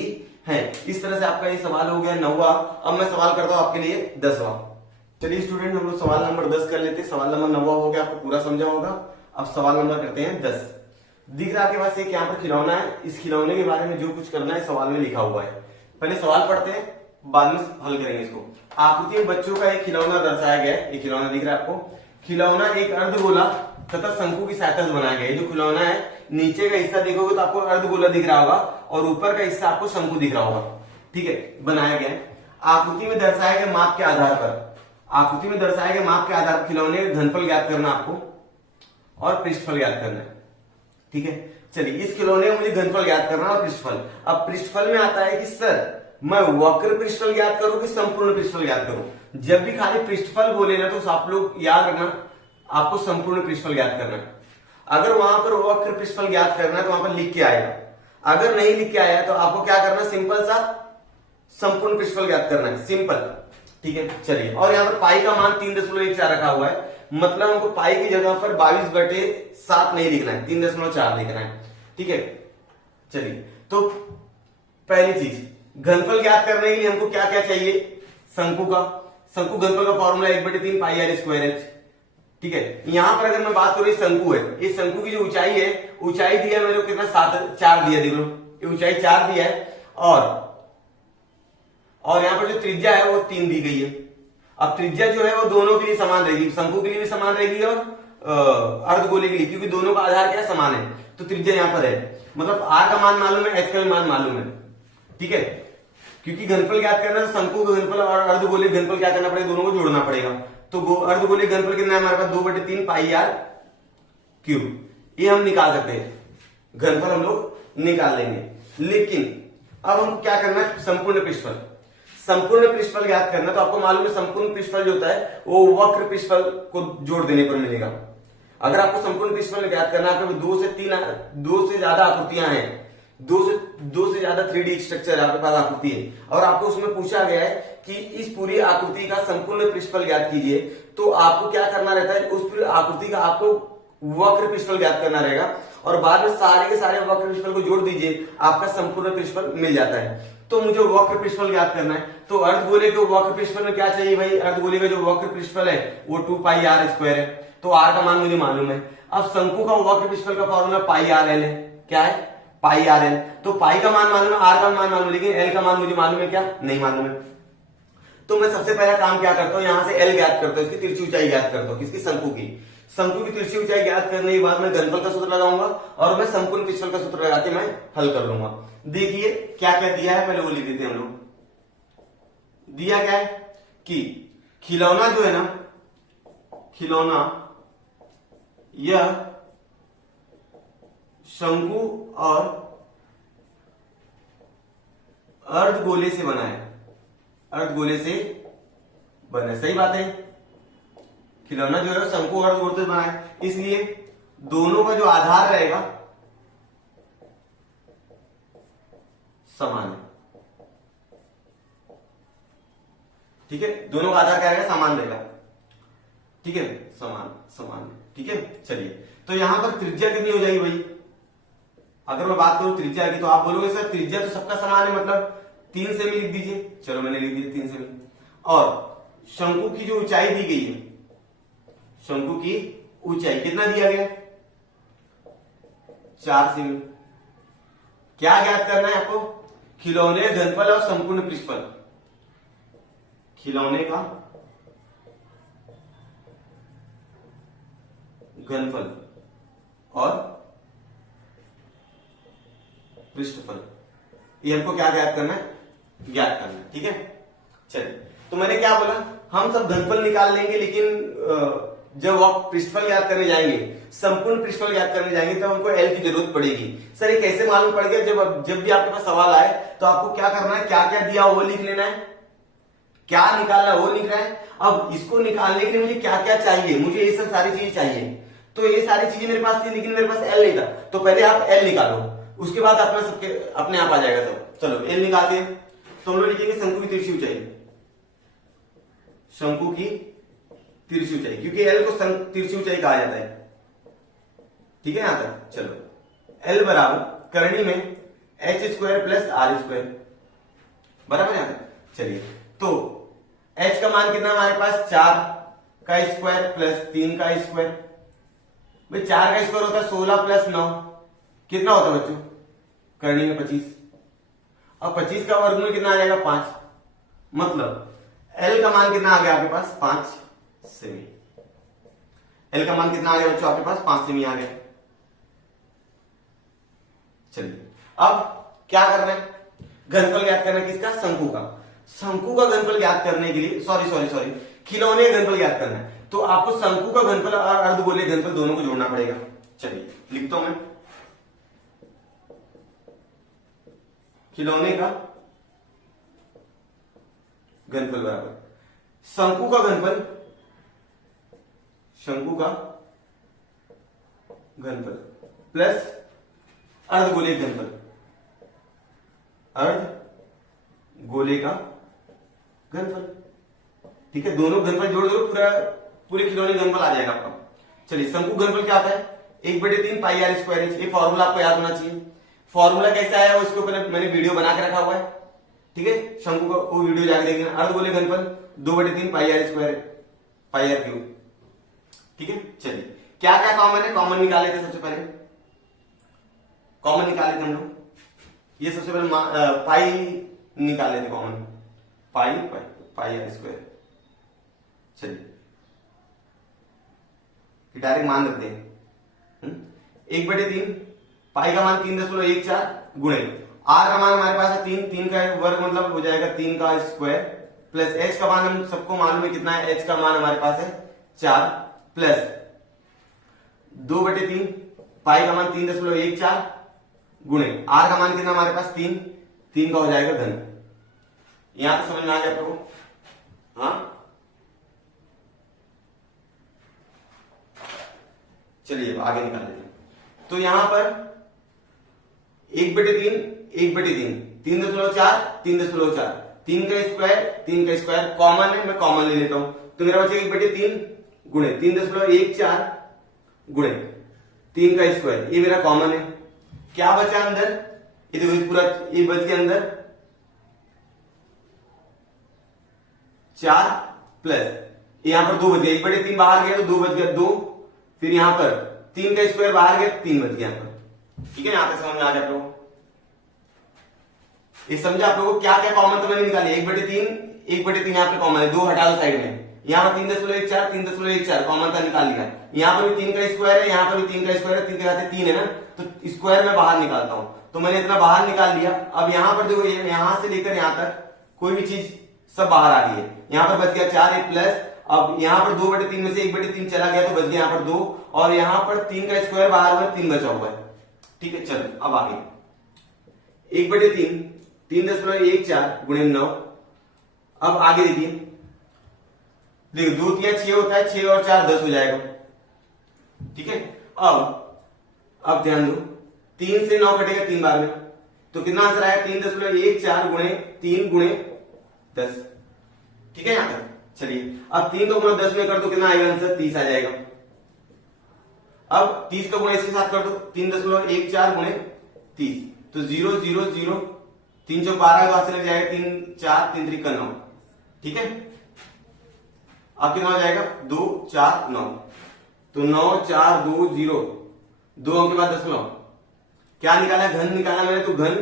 है। इस तरह से आपका ये सवाल हो गया 9वां। अब मैं सवाल करता हूं आपके लिए 10वां। चलिए स्टूडेंट, हम लोग सवाल नंबर 10 कर लेते हैं। सवाल नंबर 9वां हो गया, आपको पूरा समझा होगा। अब सवाल नंबर करते हैं 10। दिख रहा है आपके पास एक यहाँ पर खिलौना है, इस खिलौने के बारे में जो कुछ करना है सवाल में लिखा हुआ है। पहले सवाल पढ़ते हैं, बाद में हल करेंगे इसको। आकृति में बच्चों का एक खिलौना दर्शाया गया है, एक खिलौना दिख रहा है आपको। खिलौना एक अर्धगोला तथा शंकु की सहायता से बनाया गया है। जो खिलौना है, नीचे का हिस्सा देखोगे तो आपको अर्धगोला दिख रहा होगा और ऊपर का हिस्सा आपको शंकु दिख रहा होगा, ठीक है, बनाया गया है। आकृति में दर्शाए गए माप के आधार पर, आकृति में दर्शाए गए माप के आधार पर खिलौने का घनफल ज्ञात करना आपको और पृष्ठफल ज्ञात करना है, ठीक है। चलिए, इस खिलौने में मुझे घनफल ज्ञात करना और पृष्ठफल। अब पृष्ठफल में आता है कि सर मैं वक्र पृष्ठफल ज्ञात करूं कि संपूर्ण पृष्ठफल ज्ञात करूं। जब भी खाली पृष्ठफल बोले ना तो आप लोग याद रखना, आपको संपूर्ण पृष्ठफल ज्ञात करना है। अगर वहां पर वक्र पृष्ठफल ज्ञात करना है तो वहां पर लिख के आएगा। अगर नहीं लिख के आया तो आपको क्या करना है, सिंपल सा संपूर्ण पृष्ठफल ज्ञात करना है, सिंपल। ठीक है, चलिए। और यहाँ पर पाई का मान 3.14 रखा हुआ है, मतलब हमको पाई की जगह पर 22/7 नहीं लिखना है, 3.4 लिखना है। ठीक है, चलिए। तो पहली चीज, घनफल ज्ञात करने के लिए हमको क्या क्या चाहिए, शंकु का। शंकु घनफल का formula 1/3 pi r square h. ठीक है, यहां पर अगर मैं बात करूं शंकु है, इस शंकु की जो ऊंचाई है, ऊंचाई दिया मेरे को कितना, 4 दिया, देखो ये ऊंचाई 4 दिया है, और यहां पर जो त्रिज्या है वो 3 दी गई है। अब त्रिज्या जो है वो दोनों के लिए समान रहेगी, शंकु के लिए भी समान रहेगी और अर्धगोले के लिए, क्योंकि दोनों का आधार क्या समान है, तो त्रिज्या यहां पर है, मतलब आर का मान मालूम है, एच का भी मान मालूम है। ठीक है, क्योंकि घनफल ज्ञात करना है तो शंकु का घनफल और अर्धगोले घनफल क्या करना पड़ेगा, दोनों को जोड़ना पड़ेगा। तो अर्धगोले घनफल कितना है हमारे पास, 2/3 पाई आर क्यूब, ये हम निकाल सकते हैं, घनफल हम लोग निकाल लेंगे। लेकिन अब हम क्या करना है, संपूर्ण पृष्ठफल। संपूर्ण पृष्ठफल ज्ञात करना, तो आपको मालूम है संपूर्ण पृष्ठफल जो होता है वो वक्र पृष्ठफल को जोड़ देने पर मिलेगा। अगर आपको संपूर्ण पृष्ठफल ज्ञात करना है, आपको 2 से ज्यादा आकृतियां हैं, दो से ज्यादा 3D स्ट्रक्चर आपके पास आकृति है, और आपको उसमें पूछा गया है कि इस पूरी आकृति का संपूर्ण पृष्ठफल ज्ञात कीजिए, तो आपको क्या करना रहता है, उस पूरी आकृति का आपको वक्र पृष्ठफल ज्ञात करना रहेगा, और बाद में सारे के सारे वक्र पृष्ठफल को जोड़ दीजिए, आपका संपूर्ण पृष्ठफल मिल जाता है। तो मुझे वक्र पृष्ठफल ज्ञात करना है, तो अर्धगोले के वक्र पृष्ठफल में क्या चाहिए भाई, अर्धगोले का जो वक्र पृष्ठफल है वो 2 पाई आर स्क्वायर है, तो आर का मान मुझे मालूम है। अब शंकु का वक्र पृष्ठफल का फॉर्मूला पाई आर एल है, क्या है, पाई आर एल। तो पाई का मान मालूम है, आर का मान मालूम है, लेकिन एल का मान मुझे मालूम है क्या, नहीं मालूम है। तो मैं सबसे पहला काम क्या करता हूं, यहां से एल ज्ञात करता हूं, इसकी तिरछी ऊंचाई ज्ञात करता हूं, किसकी, शंकु की। शंकु की तिरछी ऊंचाई ज्ञात करने के बाद मैं घनफल का सूत्र लगाऊंगा, और मैं संपूर्ण पृष्ठफल का सूत्र लगा के मैं हल कर लूंगा। देखिए क्या क्या दिया है, पहले वो लिख देते हैं हम लोग। दिया क्या है कि खिलौना जो है ना, खिलौना यह शंकु और अर्धगोले से बना है, अर्धगोले से बना है, सही बात है। खिलौना जो है शंकु और अर्धगोले से बना है, इसलिए दोनों का जो आधार रहेगा समान है। ठीक है, दोनों का आधार क्या रहेगा, समान रहेगा। ठीक है, समान समान, ठीक है। चलिए, तो यहां पर त्रिज्या कितनी हो जाएगी भाई, अगर मैं बात करूं त्रिज्या की, तो आप बोलोगे सर त्रिज्या तो सबका समान है, मतलब 3 सेमी लिख दीजिए। चलो मैंने लिख दिया 3 सेमी। और शंकु की जो ऊंचाई दी गई है, शंकु की ऊंचाई कितना दिया गया, 4 सेमी। क्या ज्ञात करना है आपको, खिलौने घनफल और संपूर्ण पृष्ठफल। खिलौने का घनफल और पृष्ठफल, ये हमको क्या ज्ञात करना है, ज्ञात करना है। ठीक है, चलिए। तो मैंने क्या बोला, हम सब घनफल निकाल लेंगे, लेकिन जब आप पृष्ठफल ज्ञात करने जाएंगे, संपूर्ण पृष्ठफल ज्ञात करने जाएंगे, तो हमको एल की जरूरत पड़ेगी। सर ये कैसे मालूम पड़ गया, जब भी आपके पास सवाल आए तो आपको क्या करना है, क्या क्या दिया वो लिख लेना है, क्या निकालना है वो लिख रहा है। अब इसको निकालने के लिए मुझे क्या क्या चाहिए, मुझे ये सब सारी चीजें चाहिए, तो ये सारी चीजें मेरे पास थी, लेकिन मेरे पास एल नहीं था, तो पहले आप एल निकालो, उसके बाद अपना सबके अपने आप आ जाएगा सब। चलो एल निकालते हैं, तो हम लोग लिखेंगे शंकु की तिरछी ऊंचाई, शंकु की तिरछी ऊंचाई, क्योंकि एल को तिरछी ऊंचाई कहा जाता है। ठीक है, यहां तक चलो। एल बराबर करनी में h square plus r square, बराबर यहां तक। चलिए, तो एच का मान कितना हमारे पास, 4 का स्क्वायर प्लस 3 का स्क्वायर। भाई 4 का स्क्वायर होता है 16 प्लस 9, कितना होता है बच्चों, करनी में 25। अब 25 का वर्गमूल कितना आ जाएगा, 5। मतलब एल का मान कितना आ गया आपके पास, 5 सेमी। एल का मान कितना आ गया बच्चों आपके पास, 5 सेमी आ गया। चलिए, अब क्या करना है, घनफल ज्ञात करना है, किसका, शंकु का। शंकु का घनफल ज्ञात करने के लिए, सॉरी खिलौने घनफल ज्ञात करना है, तो आपको शंकु का घनफल और अर्धगोले घनफल दोनों को जोड़ना पड़ेगा। चलिए लिखता हूं मैं, खिलौने का घनफल बराबर शंकु का घनफल, शंकु का घनफल प्लस अर्धगोले घनफल, अर्ध गोले का घनफल। ठीक है, दोनों घनफल जोड़ दो, पूरे खिलौने का घनफल आ जाएगा आपका। चलिए, शंकु घनफल क्या आता है? 1/3 पाई आर स्क्वायर इंच। ये फॉर्मूला आपको याद होना चाहिए। फॉर्मूला कैसे आया वो इसके ऊपर मैंने वीडियो बना के रखा हुआ है। ठीक है, शंकु का वो वीडियो जाके देखना। अर्धगोले घनफल 2/3 pi r square pi r cube. ठीक है, चलिए क्या क्या कॉमन है, कॉमन निकाले थे। सबसे पहले कॉमन निकाले थे हम लोग, ये सबसे पहले पाई निकाले थे common, pi pi pi r square. चलिए डायरेक्ट मान रखते हैं 1/3 पाई का मान 3.14 गुणे आर का मान हमारे पास है 3 का वर्ग मतलब हो जाएगा 3 का स्क्वायर प्लस एच का मान हम सबको मालूम है कितना है, एच का मान हमारे पास है 4 प्लस 2/3 पाई का मान 3.14 गुणे आर का मान कितना हमारे पास 3 का हो जाएगा घन। यहां तक समझ में आ गया आपको? हाँ, चलिए आगे निकाल लेते हैं। तो यहां पर 1/3 3.4 3.4 3 का स्क्वायर कॉमन है, मैं कॉमन ले लेता हूं तो मेरा बचेगा 1/3 गुणे 3.14 गुणे 3 का स्क्वायर, ये मेरा कॉमन है। क्या बचा अंदर? ये देखो पूरा ये बच गया अंदर 4 प्लस यहां पर 2 बच गया, 1/3 बाहर गया तो 2 बच गया 2, फिर यहां पर 3 का स्क्वायर बाहर गया 3 बच गया यहां पर। ठीक है, यहां तक समझ में आ गया आप लोग? ये समझा आप लोगों को? क्या क्या कॉमन तो मैंने निकाली, 1/3 यहां पे कॉमन है, 2 हटा दो साइड में। यहां पर 3.14 कॉमन का निकाल लिया। यहां पर भी 3 का स्क्वायर है, यहां पर भी 3 का स्क्वायर है, 3 के साथ 3 है ना, तो स्क्वायर में बाहर निकालता हूं तो मैंने इतना बाहर निकाल लिया। अब यहां पर देखो यहां से लेकर यहां तक कोई भी चीज सब बाहर आ गई है। यहां पर बच गया 4 प्लस, अब यहां पर 2/3 में से 1/3 चला गया तो बच गया यहां पर 2 और यहां पर 3 का स्क्वायर बाहर हुआ 3 बचा हुआ है। ठीक है, चलो अब आगे 1/3 3.14 गुणे 9। अब आगे देखिए, देखो 2 3 6 होता है, 6 और 4 10 हो जाएगा। ठीक है, अब ध्यान दो 3 से 9 कटेगा 3 बार में तो कितना आंसर आया 3.14 गुणे 3 गुणे 10। ठीक है, यहां तक चलिए अब 3 को गुणा 10 में कर दो कितना आएगा आंसर 30 आ जाएगा। अब 30 का गुणा इसके साथ कर दो 3.14 गुणे 30 तो 0 0 0 3 चौक 12 का लग जाएगा 3 4 3 3 का 9। ठीक है, अब कितना हो जाएगा 2 4 9 तो 9 4 2 0 2 अंक के बाद 10 क्या निकाला? घन निकाला मैंने तो घन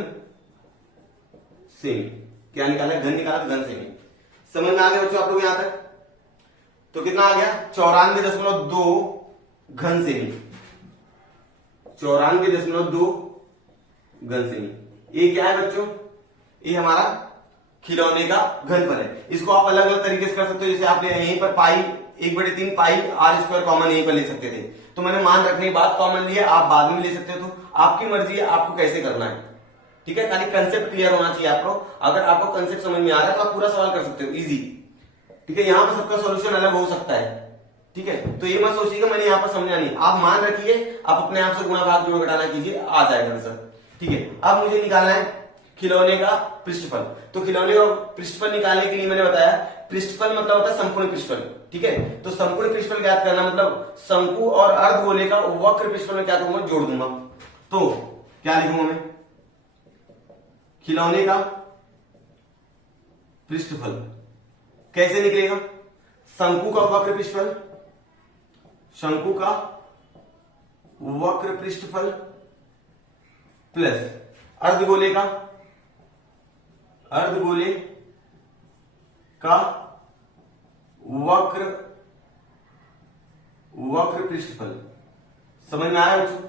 सेमी। क्या निकाला? घन निकाला तो घन सेमी। समझ में आ गया बच्चों आप लोग यहां तक? तो कितना आ गया 94.2 घन सेमी, 94.2 घन सेमी। ये क्या है बच्चों? ये हमारा खिलौने का घनफल है। इसको आप अलग अलग तरीके से कर सकते हो, जैसे आपने यहीं पर पाई 1/3 पाई आर स्क्वायर कॉमन यहीं पर ले सकते थे, तो मैंने मान रखने के बाद कॉमन लिया, आप बाद में ले सकते हो, तो आपकी मर्जी है आपको कैसे करना है। ठीक है, खाली कंसेप्ट क्लियर होना चाहिए आपको। अगर आपको कंसेप्ट समझ में आ रहा है तो आप पूरा सवाल कर सकते हो इजी। ठीक है, यहां पर सबका सॉल्यूशन अलग हो सकता है। ठीक है, तो ये मत सोचिएगा मैंने यहां पर समझा नहीं, आप मान रखिए, आप अपने आप से गुणा भाग जोड़ घटाना कीजिए, आ जाएगा आंसर। ठीक है, अब मुझे निकालना है खिलौने का पृष्ठफल। तो खिलौने का पृष्ठफल निकालने के लिए मैंने बताया पृष्ठफल मतलब होता है संपूर्ण पृष्ठफल। ठीक है, तो संपूर्ण पृष्ठफल ज्ञात करना मतलब शंकु और अर्धगोले का वक्र पृष्ठफल में क्या करूंगा? जोड़ दूंगा। तो क्या लिखूंगा मैं? खिलौने का पृष्ठफल कैसे निकलेगा? शंकु का वक्र पृष्ठफल, शंकु का वक्र पृष्ठफल प्लस अर्धगोले का वक्र पृष्ठफल। समझ में आ रहा है बच्चों?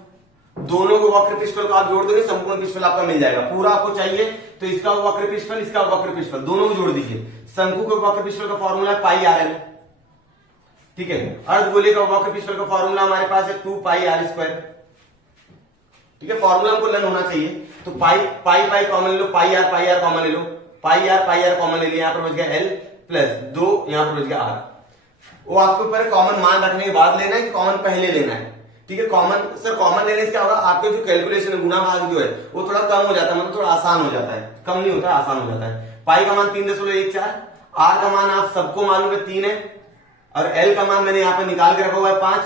दोनों को वक्र पृष्ठफल को आप जोड़ दोगे संपूर्ण पृष्ठफल आपका मिल जाएगा। पूरा आपको चाहिए तो इसका वक्र पृष्ठफल, इसका वक्र पृष्ठफल दोनों को जोड़ दीजिए। शंकु के वक्र पृष्ठफल का फॉर्मूला है पाई आर एल। ठीक है, अर्धगोले का वक्र पृष्ठफल का फॉर्मूला हमारे पास है 2 पाई आर स्क्वायर। ठीक है, फॉर्मूला हमको लर्न होना चाहिए। तो पाई पाई कॉमन ले लो, पाई आर कॉमन ले लो, पाई आर कॉमन ले लिया, यहां पर बच गया एल प्लस 2 यहां पर बच गया आर। वो आपके ऊपर कॉमन मान रखने के बाद लेना है कि कॉमन पहले लेना है। ठीक है। कॉमन सर कॉमन लेने से क्या होगा, आपके जो कैलकुलेशन है गुणा भाग जो है वो थोड़ा कम हो जाता है, मतलब थोड़ा आसान हो जाता है, कम नहीं होता आसान हो जाता है। पाई का मान 3.14, आर का मान आप सबको मालूम है 3 है, और एल का मान मैंने यहां पर निकाल के रखा हुआ है 5,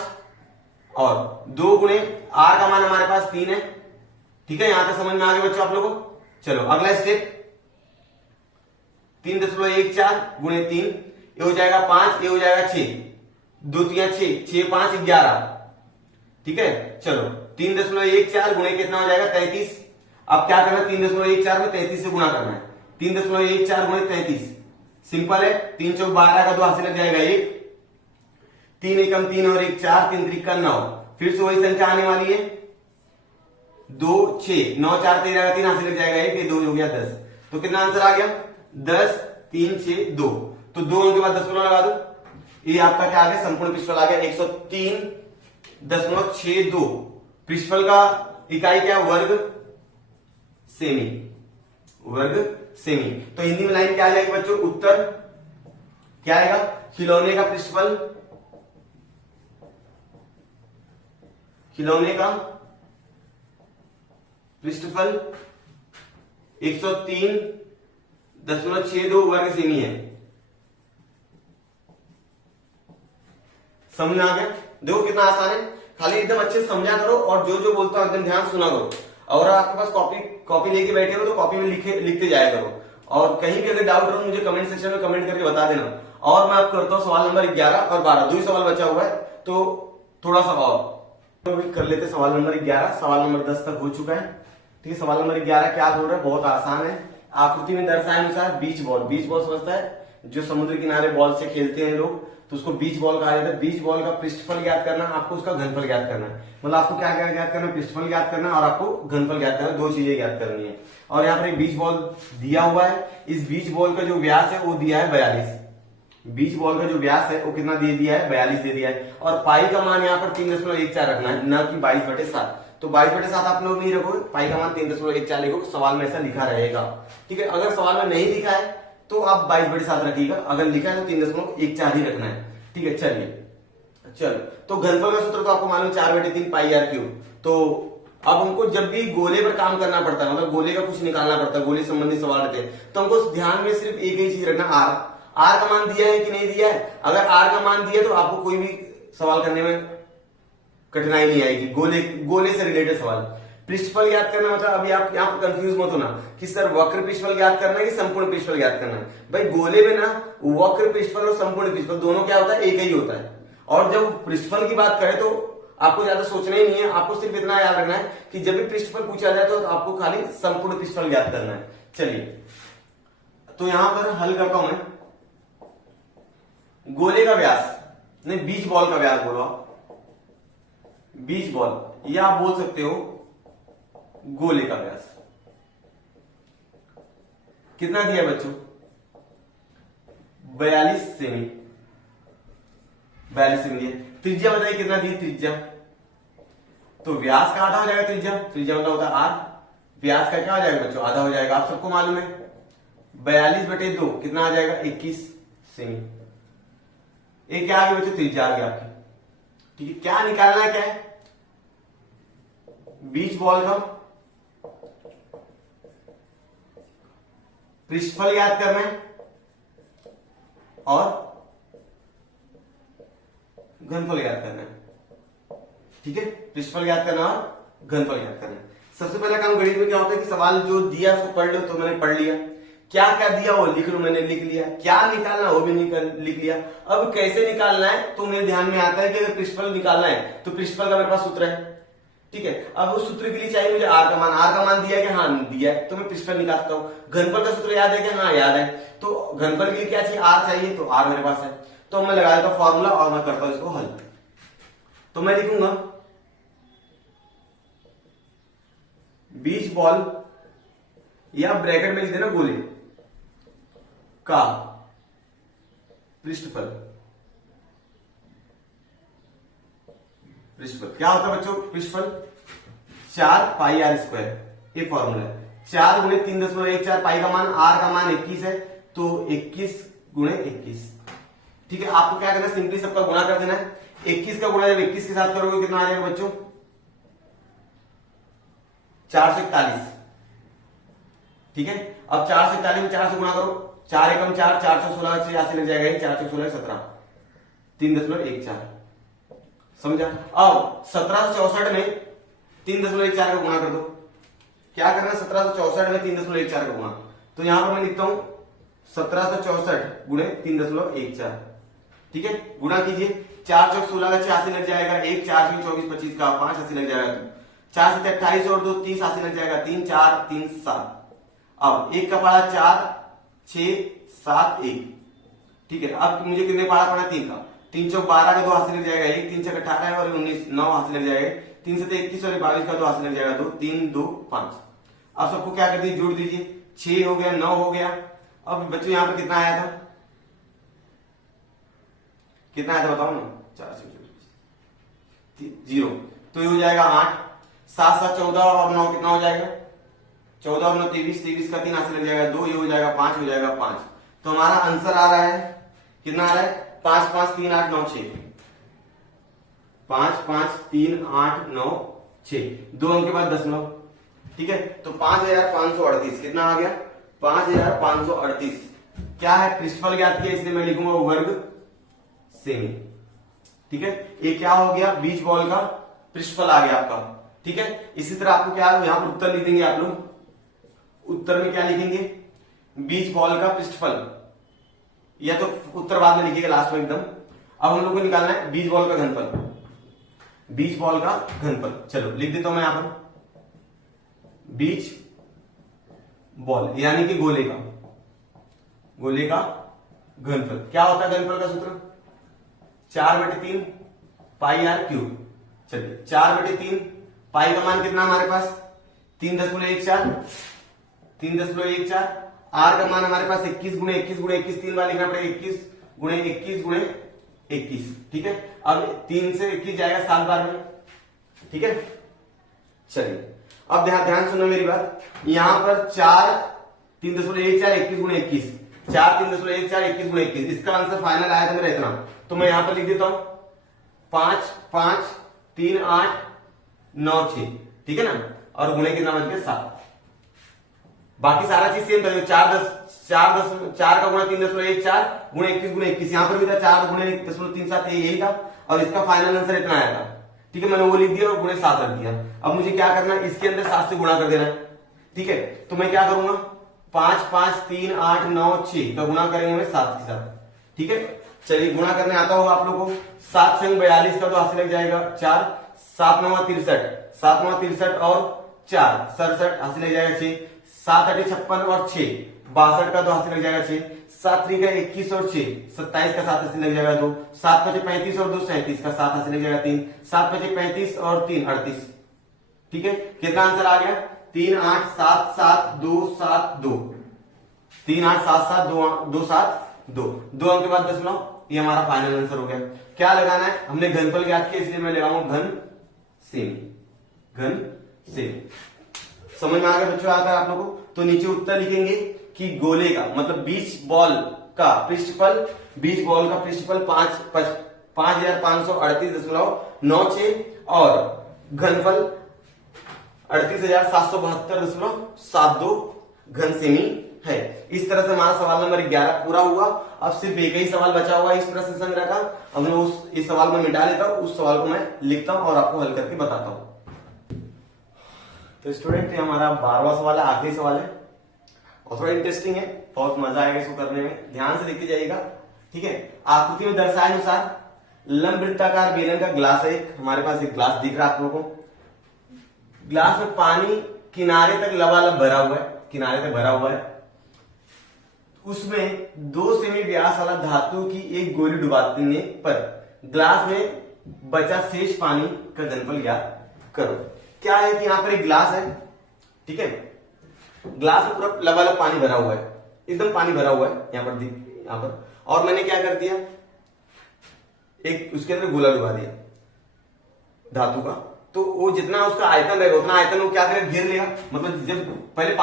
और 2 गुणे आर का मान हमारे पास 3 है। ठीक है, यहां तक समझ में आ गया बच्चों आप लोगों को। चलो अगला स्टेप, 3.14 गुणे 3, ये हो जाएगा 5, ये हो जाएगा 6, 2 3 6, 6 5 11। ठीक है, चलो 3.14 गुणे कितना हो जाएगा 33। अब क्या करना है, 3.14 में 33 से गुणा करना है। 3.14 गुणे 33 सिंपल है, 3 चौक 12 का 2 हाथ से लग जाएगा 1, 3 एकम 3 और 1 4, 3 त्रिका 9, फिर से वही संख्या आने वाली है 2 6, 9 4 13 का 3 हाथ से लग जाएगा 1, ये 2 हो गया 10। तो कितना आंसर आ गया 10 3 6 2। तो 2 के बाद 10 लगा दो, ये आपका क्या आ गया संपूर्ण पृष्ठफल आ गया 103.62। पृष्ठफल का इकाई क्या वर्ग सेमी, वर्ग सेमी। तो हिंदी में लाइन क्या आ जाएगी बच्चों, उत्तर क्या आएगा, खिलौने का पृष्ठफल, खिलौने का पृष्ठफल 103.62 वर्ग सेमी है। समझ में आ गया, देखो कितना आसान है, खाली एकदम अच्छे से समझा करो और जो जो बोलता हूं एकदम ध्यान सुना करो। और आपके पास कॉपी लेके बैठे हो तो कॉपी में लिखते जाया करो, और कहीं भी अगर डाउट हो मुझे कमेंट सेक्शन में कमेंट करके बता देना। और मैं अब करता हूं सवाल नंबर 11 और 12, 2 ही सवाल बचा हुआ है, तो थोड़ा सा और तो कर लेते। सवाल नंबर 11, सवाल नंबर 10 तक हो चुका है। ठीक है, सवाल नंबर 11 क्या बोल रहा है, बहुत आसान है। आकृति में दर्शाए अनुसार बीच बॉल, बीच बॉल समझता है, जो समुद्र किनारे बॉल से खेलते हैं लोग, तो उसको बीच बॉल कहा जाता है। बीच बॉल का पृष्ठफल ज्ञात करना, आपको उसका घनफल ज्ञात करना है। मतलब आपको क्या क्या ज्ञात करना है, पृष्ठफल ज्ञात करना और आपको घनफल ज्ञात करना, 2 चीजें ज्ञात करनी है। और यहाँ पर एक बीच बॉल दिया हुआ है, इस बीच बॉल का जो व्यास है वो दिया है 42। बीच बॉल का जो व्यास है वो कितना दे दिया है, 42 दे दिया है। और पाई का मान यहाँ पर 3.14 रखना है, न कि 22/7। तो 22/7 आप लोग नहीं रखोगे, पाई का मान 3.14 लिखोगे, सवाल में ऐसा लिखा रहेगा। ठीक है, अगर सवाल में नहीं लिखा है तो आप 22/7 रखिएगा, अगर लिखा है तो 3.14 ही रखना है। ठीक है, चलिए चलो, तो घनफल का सूत्र तो आपको मालूम 4/3 पाई आर क्यूब। तो अब हमको जब भी गोले पर काम करना पड़ता है, मतलब गोले का कुछ निकालना पड़ता है, गोले संबंधी सवाल रहते हैं, तो हमको ध्यान में सिर्फ एक ही चीज रखना, आर का मान दिया है कि नहीं दिया है। अगर आर का मान दिया तो आपको कोई भी सवाल करने में कठिनाई नहीं आएगी, गोले से रिलेटेड सवाल। पृष्ठफल ज्ञात करना मतलब अभी आप यहाँ पर कंफ्यूज मत होना कि सर वक्र पृष्ठफल ज्ञात करना है कि संपूर्ण पृष्ठफल ज्ञात करना है। भाई गोले में ना वक्र पृष्ठफल और संपूर्ण पृष्ठफल दोनों क्या होता है, एक ही होता है। और जब पृष्ठफल की बात करें तो आपको ज्यादा सोचना ही नहीं है, आपको सिर्फ इतना याद रखना है कि जब भी पृष्ठफल पूछा जाए तो आपको खाली संपूर्ण पृष्ठफल ज्ञात करना है। चलिए, तो यहां पर हल करता हूं मैं। गोले का व्यास नहीं, बीच बॉल का व्यास बोलो आप, बीच बॉल, या आप बोल सकते हो गोले का व्यास कितना दिया बच्चों, 42 सेमी, 42 सेमी दिया। त्रिज्या बताइए कितना दी त्रिज्या, तो व्यास का आधा हो जाएगा त्रिज्या, त्रिज्या मतलब होता है आर, व्यास का क्या हो जाएगा बच्चों, आधा हो जाएगा, आप सबको मालूम है। 42/2 कितना आ जाएगा, 21 सेमी। ये क्या आ गया बच्चों, त्रिज्या आ गया आपकी। ठीक है, क्या निकालना है, क्या है, बीच बॉल का पृष्ठफल याद करना है और घनफल याद करना है। ठीक है, पृष्ठफल याद करना और घनफल याद करना है। सबसे पहला काम गणित में क्या होता है कि सवाल जो दिया उसको पढ़ लो, तो मैंने पढ़ लिया, क्या क्या दिया वो लिख लो, मैंने लिख लिया, क्या निकालना वो भी लिख लिया। अब कैसे निकालना है तो मेरे ध्यान में आता है कि अगर पृष्ठफल निकालना है तो पृष्ठफल का मेरे पास सूत्र है। ठीक है, अब उस सूत्र के लिए चाहिए मुझे आर का मान, आर का मान दिया है कि हाँ दिया है, तो मैं पृष्ठफल निकालता हूं। घनफल का सूत्र याद है कि हाँ याद है, तो घनफल के लिए क्या चाहिए, आर चाहिए, तो आर मेरे पास है, तो मैं लगा देता हूं फॉर्मूला और मैं करता हूं इसको हल। तो मैं लिखूंगा बीच बॉल या ब्रैकेट में लिख देना गोले का पृष्ठफल, पृष्ठफल क्या होता है बच्चों, पृष्ठफल 4 पाई आर स्क्वायर, ये फॉर्मूला है। 4 गुणे 3.14, पाई का मान, आर का मान 21 है, तो 21 गुणे 21। ठीक है, आपको क्या करना है, सिंपली सबका गुणा कर देना है। 21 का गुणा जब 21 के साथ करोगे कितना आ जाएगा बच्चों? 441। ठीक है, अब 441 में 4 से गुणा करो, 4 एकम 4, 416 से 80 लग जाएगा, 416 17, 3.14। समझा? अब 1764 में 3.14 का गुणा कर दो। क्या करना है? 1764 में 3.14 का गुणा। तो यहां पर मैं लिखता हूं 1764 गुणे 3.14। ठीक है, गुणा कीजिए। 4 चौक 16 का 86 लग जाएगा, 1 4 24 25 का 5 80 लग जाएगा, 4 से 28 और 2 30 80 लग जाएगा, 3 4 3 7। अब 1 का पढ़ा 4 6 7 1। ठीक है, अब मुझे कितने पढ़ा पड़ा? 3 का। 3 चौक 12 का 2 80 लग जाएगा, 1 3 चौक 18 और 19 9 80 लग जाएगा, 3 से 21 और 22 का 2 80 लग जाएगा, 2 3 2 5। अब सबको क्या कर दीजिए? जोड़ दीजिए। 6 हो गया, 9 हो गया। अब बच्चों यहां पर कितना आया था? कितना आया था बताओ ना? 4 से 0, तो ये हो जाएगा 8। 7 7 14 और 9 कितना हो जाएगा? 14 और 9 23, 23 का 3 80 लग जाएगा, 2 ये हो जाएगा 5, हो जाएगा 5। तो हमारा आंसर आ रहा है कितना आ रहा है? 5 5 3 8 9 6। 5 5 3 8 9 6, 2 अंक के बाद दशमलव। ठीक है, तो 5538 कितना आ गया? 5538। क्या है? पृष्ठफल ज्ञात किया, इसलिए मैं लिखूंगा वर्ग सेमी। ठीक है, ये क्या हो गया? बीच बॉल का पृष्ठफल आ गया आपका। ठीक है, इसी तरह आपको क्या यहां पर उत्तर लिख देंगे आप लोग। उत्तर में क्या लिखेंगे? बीच बॉल का पृष्ठफल, या तो उत्तर बाद में लिखिएगा लास्ट में एकदम। अब हम लोग को निकालना है बीच बॉल का घनफल। बीच बॉल का घनफल, चलो लिख देता हूं मैं यहां पर। बीच बॉल यानी कि गोले का घनफल क्या होता है? घनफल का सूत्र 4/3 पाई आर क्यूब। चलिए 4/3 पाई का मान कितना हमारे पास? 3.14। आर का मान हमारे पास 21 गुणे 21 गुणे 21, 3 बार लिखना पड़ेगा, 21 गुणे 21 गुणे 21। ठीक है, अब 3 से 21 जाएगा 7 बार में। ठीक है, चलिए अब ध्यान सुनो मेरी बात। यहां पर 4 3.14 21 गुणे 21, 4 3.14 21 गुणे 21, इसका आंसर फाइनल आया था मेरा इतना। तो मैं यहां पर लिख देता हूं 5 5 3 8 9 6। ठीक है ना, और गुणे कितना बच गया? 7। बाकी सारा चीज सेम था। 4 का गुणा 3.14 गुणे 21 गुणे 21, यहां पर भी था 4 गुणे 1.37, यही था। और इसका फाइनल आंसर इतना आया था। ठीक है, मैंने वो लिख दिया और गुणे 7 रख दिया। अब मुझे क्या करना है? इसके अंदर 7 से गुणा कर देना है। ठीक है, तो मैं क्या करूंगा? 5 5 3 8 9 6 का गुणा करेंगे मैं 7 के साथ। ठीक है, चलिए गुणा करने आता होगा आप लोग को। 7 से 42 का तो 80 लग जाएगा, 4 7 9 63, 7 9 63 और 4 67 80 लग जाएगा, 6 7 8 56 और 6 62 का तो 80 लग जाएगा, 6 7 3 का 21 और 6 27 का 7 80 लग जाएगा, 2 7 5 35 और 2 37 का 7 80 लग जाएगा, 3 7 5 35 और 3 38। ठीक है, कितना आंसर आ गया? 3 8 7 7 2 7 2, 3 8 7 7 2 7 2, 2 अंक के बाद दशमलव। ये हमारा फाइनल आंसर हो गया। क्या लगाना है? हमने घनफल ज्ञात किया, इसलिए मैं लगाऊंगा घन सेमी। समझ में आ गया बच्चों? आता है आप लोगों को? तो नीचे उत्तर लिखेंगे कि गोले का मतलब बीच बॉल का पृष्ठफल 5538.96 और घनफल 38,772.72 घन सेमी है। इस तरह से हमारा सवाल नंबर 11 पूरा हुआ। अब सिर्फ एक ही सवाल बचा हुआ है इस प्रश्न संग्रह का। अब मैं इस सवाल में मिटा लेता हूं, उस सवाल को मैं लिखता हूं और आपको हल करके बताता हूं। तो स्टूडेंट ये हमारा 12वां सवाल है, आखिरी सवाल है और थोड़ा इंटरेस्टिंग है, बहुत मजा आएगा इसको करने में। ध्यान से देखते जाइएगा। ठीक है, आकृति में दर्शाए अनुसार लंब वृत्ताकार बेलन का ग्लास है। हमारे पास एक ग्लास दिख रहा है आप लोगों को। ग्लास में पानी किनारे तक लबालब भरा हुआ है, किनारे तक भरा हुआ है। उसमें 2 सेमी व्यास वाला धातु की एक गोली डुबा देने पर ग्लास में बचा शेष पानी का घनफल ज्ञात करो। क्या है कि यहां पर एक ग्लास है। ठीक है, ग्लास में पूरा लबालब पानी भरा हुआ है, एकदम पानी भरा हुआ है यहां पर और मैंने क्या कर दिया? एक उसके अंदर गोला डुबा दिया धातु का। तो वो जितना उसका आयतन रहेगा उतना आयतन वो क्या करेगा? घेर लेगा। मतलब जब पहले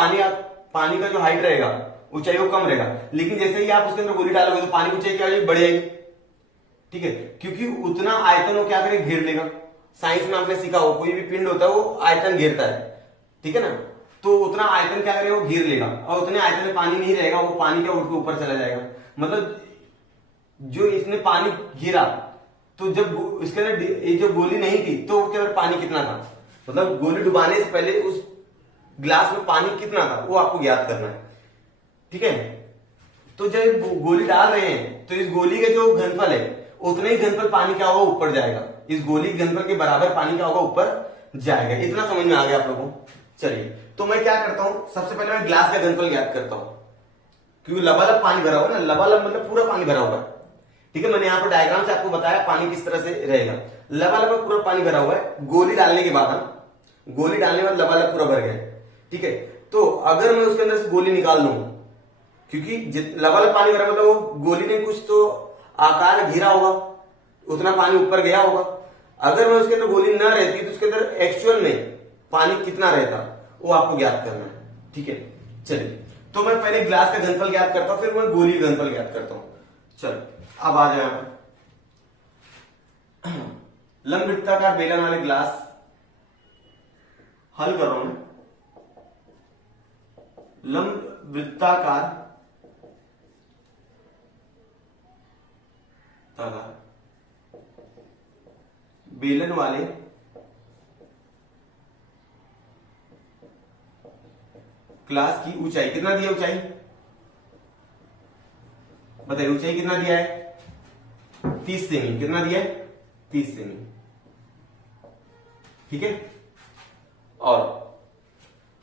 पानी का जो हाइट रहेगा ऊंचाई वो कम रहेगा, लेकिन जैसे ही आप उसके अंदर गोली डालोगे तो पानी की ऊंचाई क्या हो जाएगी? बढ़ जाएगी। ठीक है, क्योंकि उतना आयतन वो क्या करेगा, घेर लेगा। साइंस में आपने सीखा हो, कोई भी पिंड होता है वो आयतन घेरता है, ठीक है ना। तो उतना आयतन क्या करेगा, वो घेर लेगा, और उतने आयतन में पानी नहीं रहेगा, वो पानी क्या उठ के ऊपर चला जाएगा। मतलब जो इसने पानी घेरा, तो जब इसके अंदर ये जो गोली नहीं थी तो उसके अंदर पानी कितना था, मतलब गोली डुबाने से पहले उस ग्लास में पानी कितना था वो आपको ज्ञात करना है, ठीक है। तो जब गोली डाल रहे हैं तो इस गोली का जो घनफल है उतने ही घनफल पानी क्या होगा, ऊपर जाएगा। इस गोली के घनफल के बराबर पानी क्या होगा, ऊपर जाएगा। इतना समझ में आ गया आप लोगों को। चलिए, तो मैं क्या करता हूं, सबसे पहले मैं ग्लास का घनफल ज्ञात करता हूं, क्योंकि लबालब पानी भरा हुआ है ना, लबालब मतलब पूरा पानी भरा हुआ है, ठीक है। मैंने यहाँ पर डायग्राम से आपको बताया पानी किस तरह से रहेगा। लबालब में पूरा पानी भरा हुआ है, गोली डालने के बाद गोली डालने के बाद लबालब पूरा भर गया, ठीक है। तो अगर मैं उसके अंदर से गोली निकाल लूं, क्योंकि लबालब पानी भरा मतलब वो गोली ने कुछ तो आकार घेरा होगा, उतना पानी ऊपर गया होगा। अगर मैं उसके अंदर गोली ना रहती तो उसके अंदर एक्चुअल में पानी कितना रहता वो आपको ज्ञात करना है, ठीक है। चलिए, तो मैं पहले ग्लास का घनफल ज्ञात करता हूं, फिर मैं गोली का घनफल ज्ञात करता हूं। चलो, अब आ जाए लंब वृत्ताकार बेलन वाले ग्लास हल कर रहा हूं मैं। लंब वृत्ताकार बेलन वाले ग्लास की ऊंचाई कितना दिया, ऊंचाई बताइए, ऊंचाई कितना दिया है, 30 सेमी। कितना दिया है, 30 सेमी, ठीक है। और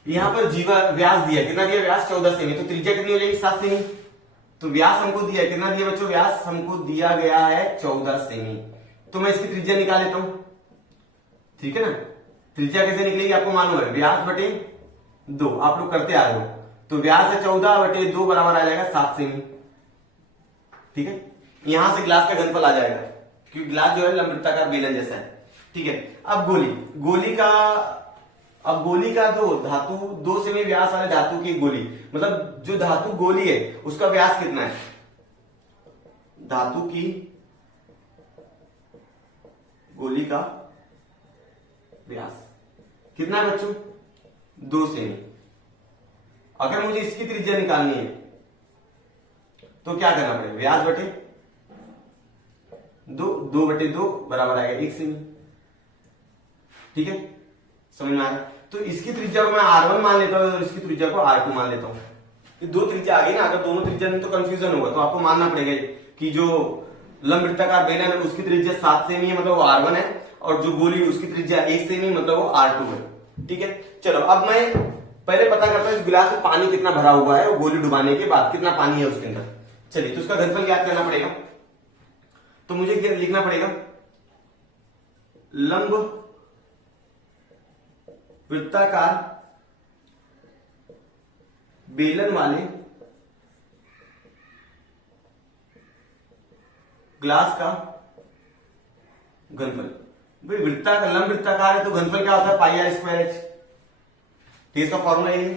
यहां पर जीवा व्यास दिया, कितना दिया, व्यास 14 सेमी, तो त्रिज्या कितनी हो जाएगी, 7 सेमी। तो व्यास हमको दिया है, कितना दिया बच्चों, व्यास हमको दिया गया है 14 सेमी। तो मैं इसकी त्रिज्या निकाल लेता हूं, ठीक है ना। त्रिज्या कैसे निकलेगी आपको मालूम है, व्यास बटे 2, आप लोग करते आ रहे हो। तो व्यास है 14 बटे 2 बराबर आ जाएगा 7 सेमी, ठीक है। यहां से ग्लास का घनफल आ जाएगा, क्योंकि ग्लास जो है लंब वृत्ताकार बेलन जैसा है, ठीक है। अब गोली का दो धातु 2 सेमी व्यास वाले धातु की गोली, मतलब जो धातु गोली है उसका व्यास कितना है, धातु की गोली का व्यास कितना है बच्चों, 2 सेमी। अगर मुझे इसकी त्रिज्या निकालनी है तो क्या करना पड़ेगा, व्यास बटे 2 बटे 2 बराबर आएगा 1 सेमी, ठीक है। समझ में आ रहा है। तो इसकी त्रिज्या को मैं R1 मान लेता हूं और इसकी त्रिज्या को R2 मान लेता हूं। ये 2 त्रिज्या आ गई ना, अगर दोनों त्रिज्या में तो कंफ्यूजन होगा, तो आपको मानना पड़ेगा कि जो लंब वृत्ताकार बेलन है उसकी त्रिज्या 7 सेमी है, मतलब वो R1 है, और जो गोली उसकी त्रिज्या 1 सेमी मतलब वो R2 है, ठीक है। चलो, अब मैं पहले पता करता हूं इस गिलास में पानी कितना भरा हुआ है, गोली डुबाने के बाद कितना पानी है उसके अंदर। चलिए, तो उसका घनफल ज्ञात करना पड़ेगा। तो मुझे लिखना पड़ेगा लंब वृत्ताकार बेलन वाले ग्लास का घनफल। भाई वृत्ताकार, लंब वृत्ताकार है तो घनफल क्या होता है, पाई आर स्क्वायर एच। तो इसका फॉर्मूला ये है।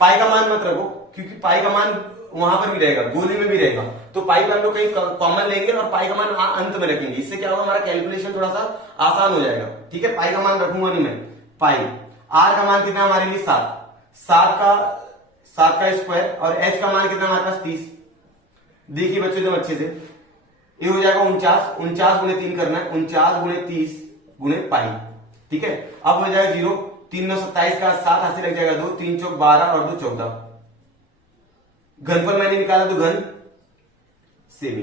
पाई का मान मत रखो, क्योंकि पाई का मान वहां पर भी रहेगा, गोली में भी रहेगा, तो पाई का हम लोग कहीं कॉमन लेंगे और पाई का मान अंत में रखेंगे। इससे क्या होगा, हमारा कैलकुलेशन थोड़ा सा आसान हो जाएगा, ठीक है। पाई का मान रखूंगा नहीं मैं, पाई। आर का मान कितना हमारे लिए 7 का स्क्वायर, और एच का मान कितना हमारे पास 30। देखिए बच्चों एकदम अच्छे से, ये हो जाएगा 49 गुणे 3 करना है, 49 गुणे 30 गुणे पाई, ठीक है। अब हो जाएगा 0, 3 9 27 का 7 हाथ से लग जाएगा 2, 3 चौक 12 और 2 14। घनफल मैंने निकाला तो घन सेमी,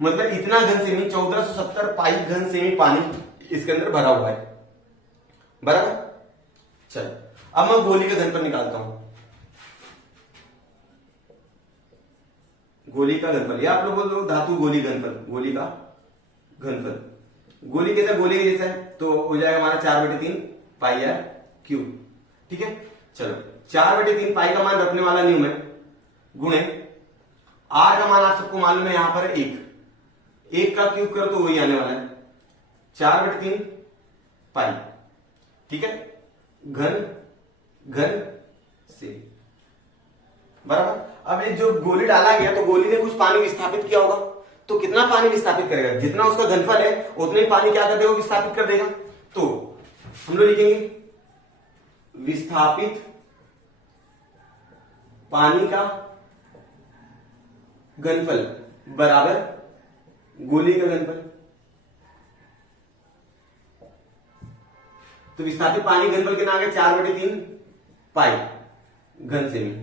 मतलब इतना घन सेमी 1470 पाई घन सेमी पानी इसके अंदर भरा हुआ है, बराबर। चल, अब मैं गोली का घनफल निकालता हूं। गोली का घनफल, या आप लोग बोल दो धातु गोली घनफल, गोली का घनफल। गोली कैसा, गोली के जैसा है, तो हो जाएगा हमारा 4/3 पाई आर क्यूब, ठीक है। चलो, 4/3 पाई का मान रखने वाला नहीं हूं मैं, गुणे आर का मान आप सबको मालूम है यहां पर 1 का क्यूब करो तो वही आने वाला है 4/3 पाई, ठीक है। घन से बराबर। अब ये जो गोली डाला गया तो गोली ने कुछ पानी विस्थापित किया होगा, तो कितना पानी विस्थापित करेगा, जितना उसका घनफल है उतने ही पानी क्या कर देगा, विस्थापित कर देगा। तो हम लोग लिखेंगे विस्थापित पानी का घनफल बराबर गोली का घनफल। तो विस्थापित पानी घनफल कितना आ गया, 4/3 पाई घन सेमी।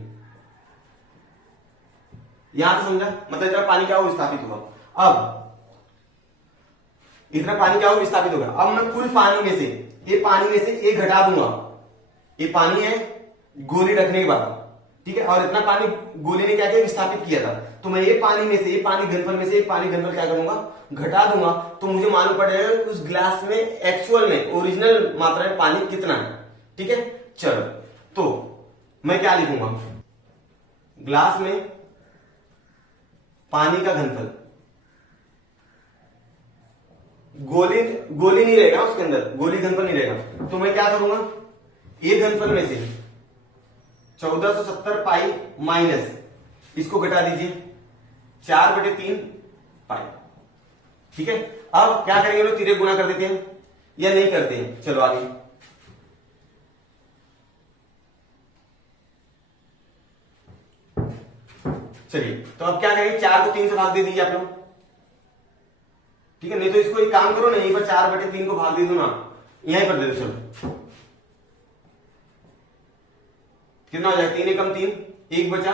यहां तो समझा, मतलब इतना पानी क्या हो विस्थापित होगा। अब इतना पानी क्या हो विस्थापित होगा। अब मैं कुल पानी में से, ये पानी में से एक घटा दूंगा, ये पानी है गोली रखने के बाद, ठीक है, और इतना पानी गोली ने क्या किया, विस्थापित किया था। तो मैं ये पानी में से, ये पानी घनफल में से एक पानी घनफल क्या करूंगा, घटा दूंगा। तो मुझे मालूम पड़ जाएगा उस गिलास में एक्चुअल में ओरिजिनल मात्रा में पानी कितना है, ठीक है। चलो, तो मैं क्या लिखूंगा, ग्लास में पानी का घनफल, गोली नहीं रहेगा उसके अंदर, गोली घनफल नहीं रहेगा। तो मैं क्या करूंगा, ये घनफल में से 1470 पाई माइनस इसको घटा दीजिए 4/3 पाई, ठीक है। अब क्या करेंगे लोग, तिरे गुना कर देते हैं या नहीं करते हैं। चलो आगे, चलिए तो अब क्या करेंगे, 4 को 3 से भाग दे दीजिए आप लोग, ठीक है। नहीं तो इसको एक काम करो ना, यहीं पर 4/3 को भाग दे दो ना, यहीं पर दे दो। चलो कितना हो जाएगा, 3 एकम 3, 1 बचा,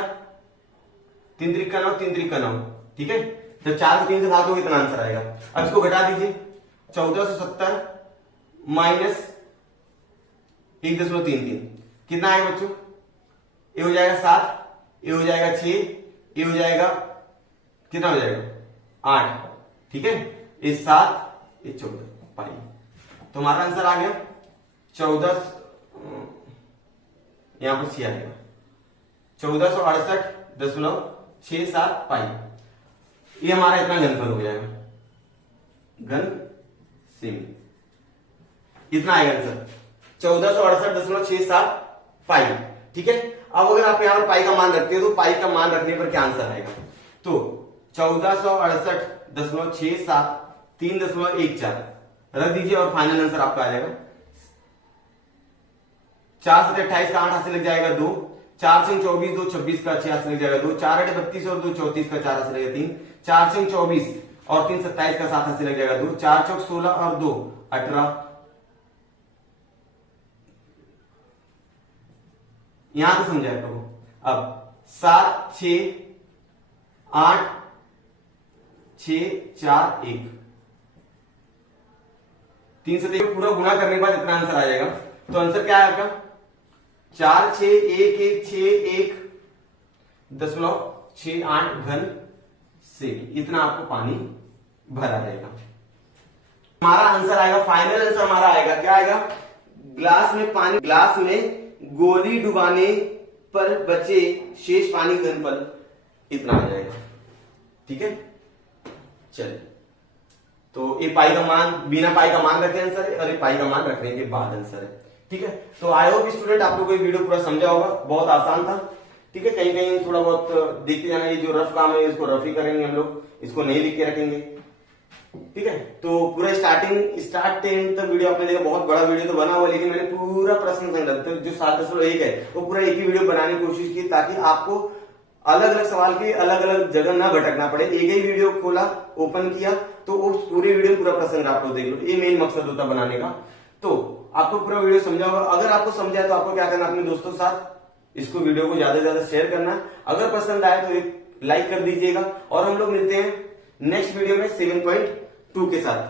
3 त्रिक का 9, 3 त्रिक का 9, ठीक है। जब 4 को 3 से भाग दोगे इतना आंसर आएगा। अब इसको घटा दीजिए, 1470 माइनस 1.33 कितना आएगा बच्चों, ये हो जाएगा 7, ये हो जाएगा 6, ये हो जाएगा कितना हो जाएगा 8, ठीक है। ये 7, ये 14 पाई। तो हमारा आंसर आ गया 14, यहां पर 6 आएगा, 1468.67 पाई। ये हमारा इतना घनफल हो जाएगा, घन सेमी इतना आएगा आंसर 1468.67 पाई, ठीक है। अब अगर आप यहां पर पाई का मान रखते हो तो पाई का मान रखने पर क्या आंसर आएगा, तो 1468.67 3.14 रख दीजिए और फाइनल आंसर आपका आ जाएगा 4 से 28 का 8 हाथ से लग जाएगा 2, 4 से 24 2 26 का 6 हाथ से लग जाएगा 2, 4 8 32 और 2 34 का 4 हाथ से लगेगा 3, 4 से 24 और 3 27 का 7 हाथ से लग जाएगा 2, 4 चौक 16 और 2 18, यहां तो समझा आप लोगों। अब 7 6 8 6 4 1, 3 से पूरा गुना करने के बाद इतना आंसर आ जाएगा। तो आंसर क्या है आपका 4 6 1 1 6 1.68 घन से इतना आपको पानी भरा जाएगा। हमारा आंसर आएगा, फाइनल आंसर हमारा आएगा, क्या आएगा, ग्लास में पानी, ग्लास में गोली डुबाने पर बचे शेष पानी घनफल इतना आ जाएगा, ठीक है। चलिए, तो ये पाई का मान, बिना पाई का मान रखे आंसर है और ये पाई का मान रखने के बाद आंसर है, ठीक है। तो आई होप स्टूडेंट आप लोग को ये वीडियो पूरा समझा होगा, बहुत आसान था, ठीक है। कहीं कहीं थोड़ा बहुत देखते जाना, ये जो रफ काम है इसको रफ ही करेंगे हम लोग, इसको नहीं लिख के रखेंगे, ठीक है। तो पूरा स्टार्ट से एंड तक वीडियो आपने देखा, बहुत बड़ा वीडियो तो बना हुआ, लेकिन मैंने पूरा प्रश्न संग्रह तो जो 7.1 है वो पूरा एक ही वीडियो बनाने की कोशिश की, ताकि आपको अलग अलग सवाल के अलग अलग जगह ना भटकना पड़े। एक ही वीडियो खोला, ओपन किया, तो उस पूरे वीडियो पूरा प्रश्न आप लोग देख लो, ये मेन मकसद होता बनाने का। तो आपको पूरा वीडियो समझा होगा। अगर आपको समझा है तो आपको क्या करना, अपने दोस्तों के साथ इसको वीडियो को ज्यादा से ज्यादा शेयर करना। अगर पसंद आए तो एक लाइक कर दीजिएगा, और हम लोग मिलते हैं नेक्स्ट वीडियो में 7.2 के साथ।